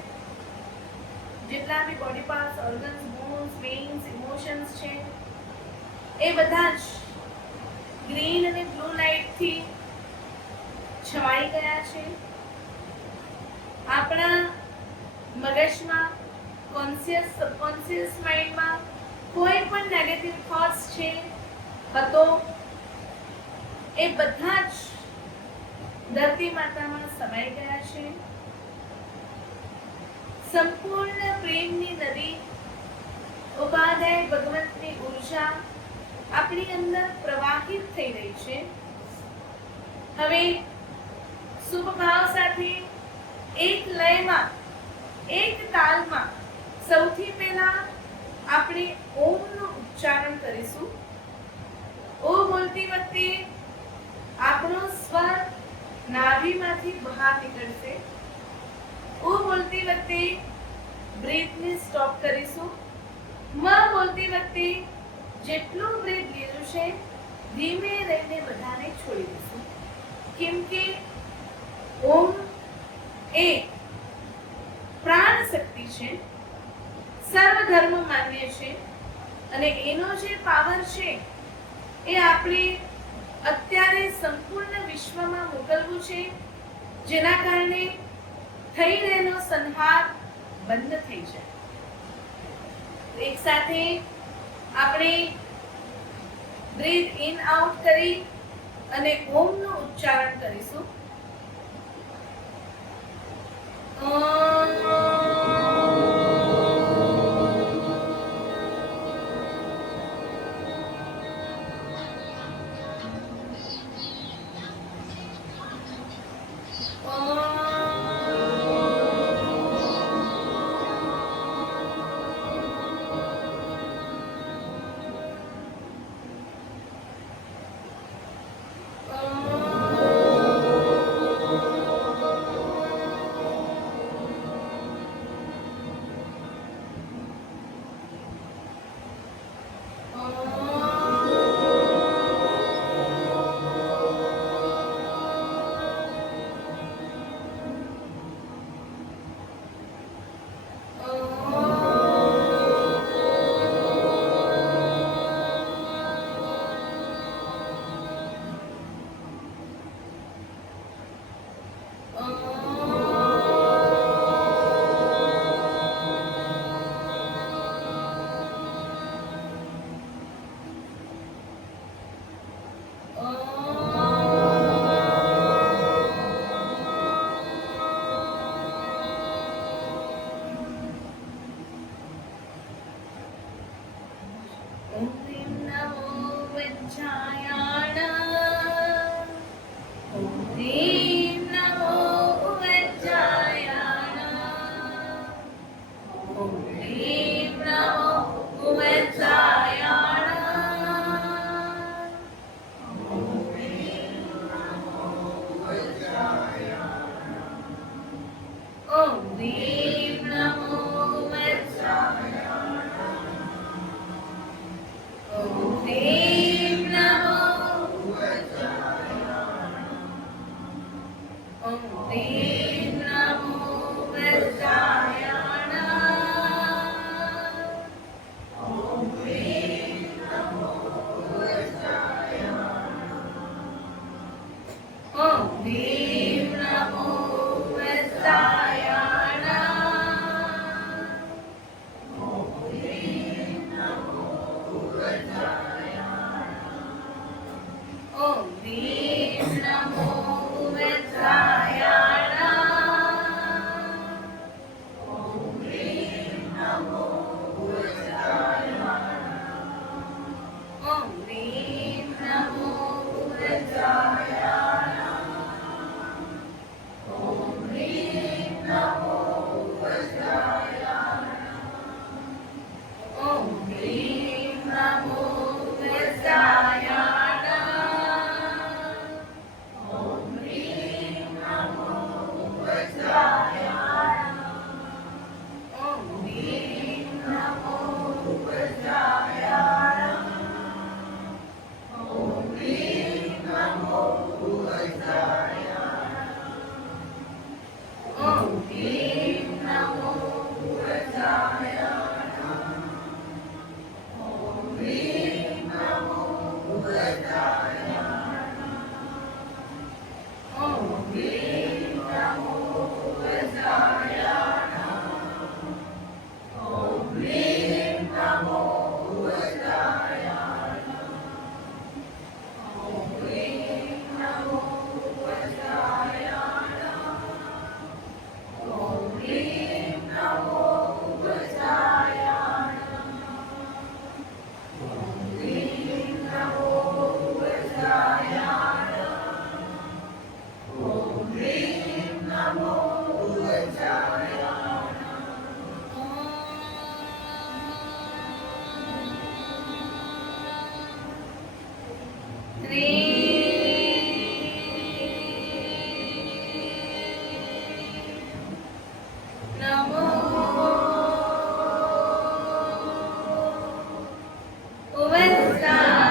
જેટલા બી body parts, organs, bones, veins, emotions છે એ બધા જ ગ્રીન અને બ્લુ લાઈટથી છવાઈ ગયા છે. આપણા મગજમાં, કોન્શિયસ, સબકોન્શિયસ માઇન્ડમાં કોઈ પણ નેગેટિવ થોટ્સ છે હતો એ બધા જ ધરતી માતામાં સમાઈ ગયા છે. સંપૂર્ણ પ્રેમની નદી ઉપાધ્યાય ભગવંતની ઉર્જા આપણી અંદર પ્રવાહિત થઈ રહી છે. હવે શુભ ભાવ સાથે એક લયમાં, એક તાલમાં સૌથી પહેલા આપણે ઓમનું ઉચ્ચારણ કરીશું. ઓ બોલતી વખતે આપણો સ્વર નાભીમાંથી બહાર નીકળશે. ઓ બોલતી વખતે બ્રીથને સ્ટોપ કરીશું. મ બોલતી વખતે જેટલું બ્રીથ લીધું છે ધીમે રહીને બધાને છોડી દઈશું. કેમ કે ઓમ એ પ્રાણ શક્તિ છે, સર્વધર્મ માન્ય છે અને એનો જે પાવર છે એ આપણે અત્યારે સંપૂર્ણ વિશ્વમાં મોકલવું છે, જેના કારણે થઈ રહેલો સંહાર બંધ થઈ જાય. એક સાથે આપણે બ્રીથ ઇન આઉટ કરી અને ઓમનું ઉચ્ચારણ કરીશું. દેવ નમો ઓમ દેવ નમો વજ્રાયણ ઓમ દેવ નમો વજ્રાયણ ઓમ દેવ નમો વજ્રાયણ ઓમ દેવ નમો વજ્રાયણ ઓમ દેવ નમો વજ્રાયણ ઓમ દેવ નમો વજ્રાયણ ઓમ દેવ નમો વજ્રાયણ ઓમ દેવ નમો વજ્રાયણ ઓમ દેવ નમો વજ્રાયણ ઓમ દેવ નમો વજ્રાયણ ઓમ દેવ નમો વજ્રાયણ ઓમ દેવ નમો વજ્રાયણ ઓમ દેવ નમો વજ્રાયણ ઓમ દેવ નમો વજ્રાયણ ઓમ દેવ નમો વજ્રાયણ ઓમ દેવ નમો વજ્રાયણ ઓમ દેવ નમો વજ્રાયણ ઓમ દેવ નમો વજ્રાયણ ઓમ દેવ નમો વજ્રાયણ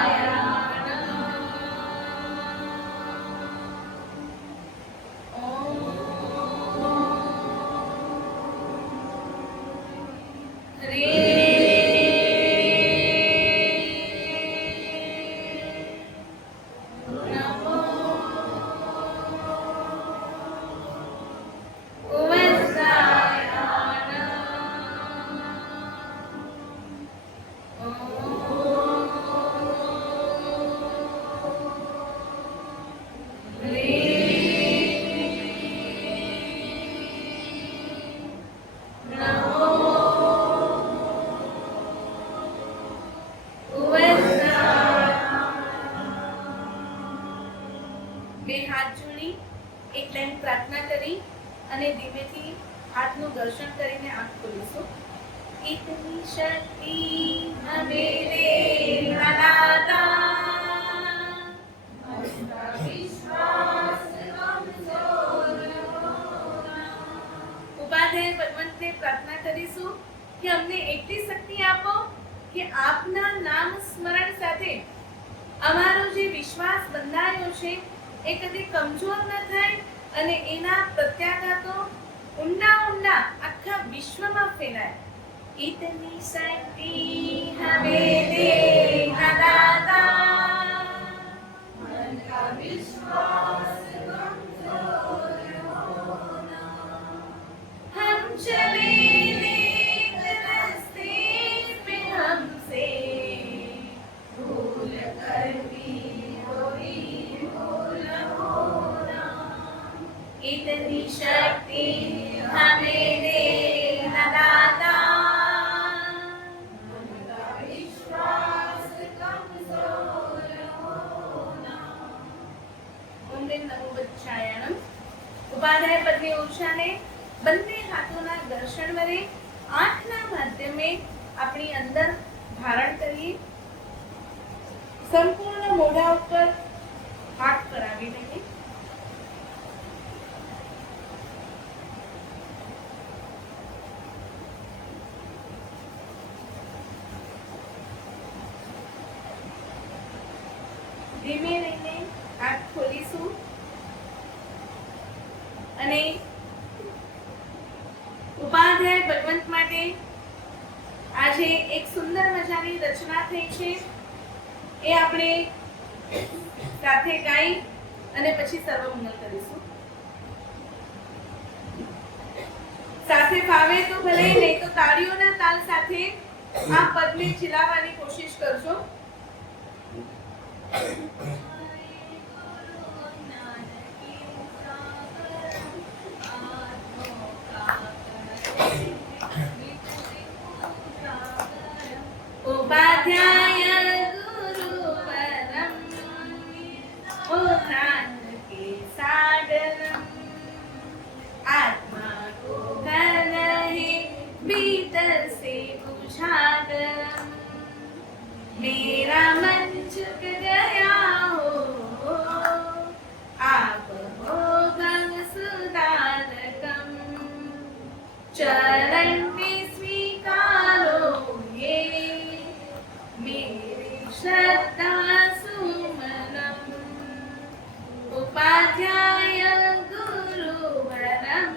ઓમ દેવ નમો બે હાથ જોડી એક લાઈન પ્રાર્થના કરી અને ધીમેથી હાથનું દર્શન કરીને આંખ ખોલીશું. ઇતની શક્તિ હમે દે દાતા વિશ્વાસ ઉપાધ્યાય ભગવંતને પ્રાર્થના કરીશું કે અમને એટલી શક્તિ આપો કે આપના નામ સ્મરણ સાથે અમારો જે વિશ્વાસ બંધાયો છે એ કદી કમજોર ન થાય અને એના પ્રત્યાઘાતો ઊંડા ઊંડા આખા વિશ્વમાં ફેલાય. ઇતની શક્તિ હમે દે દાતા મન કા વિશ્વાસ કમજોર હોના હમ ચલે नेक रास्ते पे हमसे भूल कर भी कोई भूल होना इतनी शक्ति हमें दे दाता मन का विश्वास कमजोर होना. ओम नमो वज्रायणम. ઉપાધ્યાય પદની ઉચ્ચારને બંને હાથોના દર્શન વડે આંખના માધ્યમે આપણી અંદર ધારણ કરીએ. સંપૂર્ણ મોઢા ઉપર હાથ કરાવી દઈએ. ધીમે રહીને આંખ ખોલીશું અને ઉપાધ્યાય ભગવંત માટે આજે એક સુંદર મજાની રચના થઈ છે એ આપણે સાથે ગાઈ અને પછી સર્વમંગલ કરીશું. સાથે ફાવે તો ભલે, નહીં તો તાળીઓના તાલ સાથે આ પદને ચિલાવવાની કોશિશ કરજો. उपाध्याय गुरु परम ओ ज्ञान के सागरम आत्मा को कर रहे भीतर से उजागर मेरा मन झुक गया हो आप हो भव सुधारकम चरण में स्वीकारो ये मेरी श्रद्धा सुमनम उपाध्याय गुरुवरम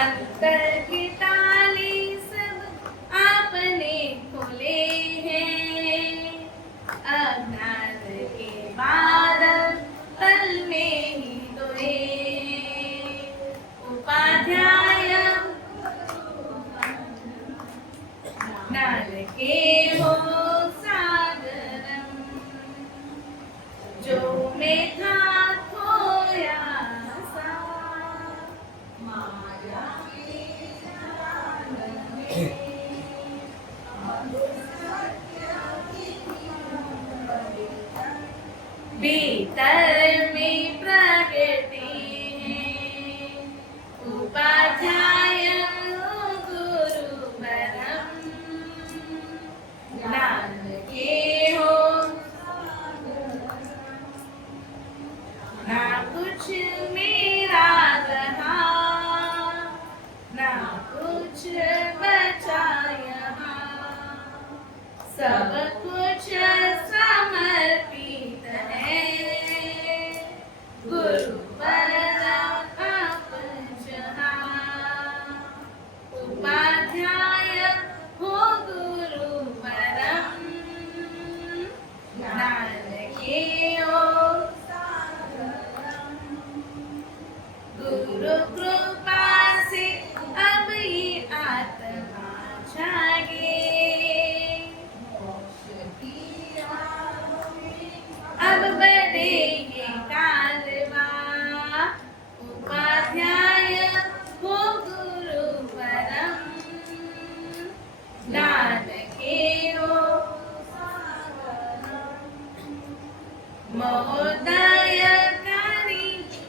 अंतर की ताले सब आपने खोले हैं अज्ञान के बादल तल में ही दोए उपाध्याय ज्ञान के हो सागरम जो मैं था खोया सा माया के जाल में भीतर में प्रगति है उपाध्याय गुरुवरम ज्ञान के हो ना कुछ मेरा रहा ना कुछ बचा यहाँ सब कुछ समर्पित है गुरु पर आप जहाँ उपाध्याय हो गुरु परम ज्ञान के हो गुरु कृपा से अब ये आत्मा जागे अब बढ़े ये कालवा उपाध्याय हो गुरु परम ज्ञान के हो महोदय कारी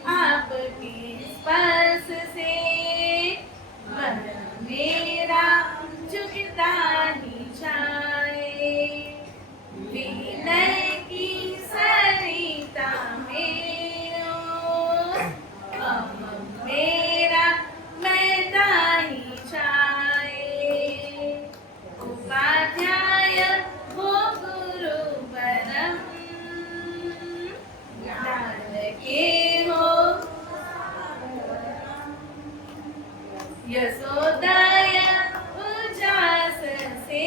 आपके स्पर्श से मन मेरा झुकता ही जाए विनय की सरिता में मेरा बहता ही जाए उपाध्याय हो गुरु परम ज्ञान के हो यशोदय उजास से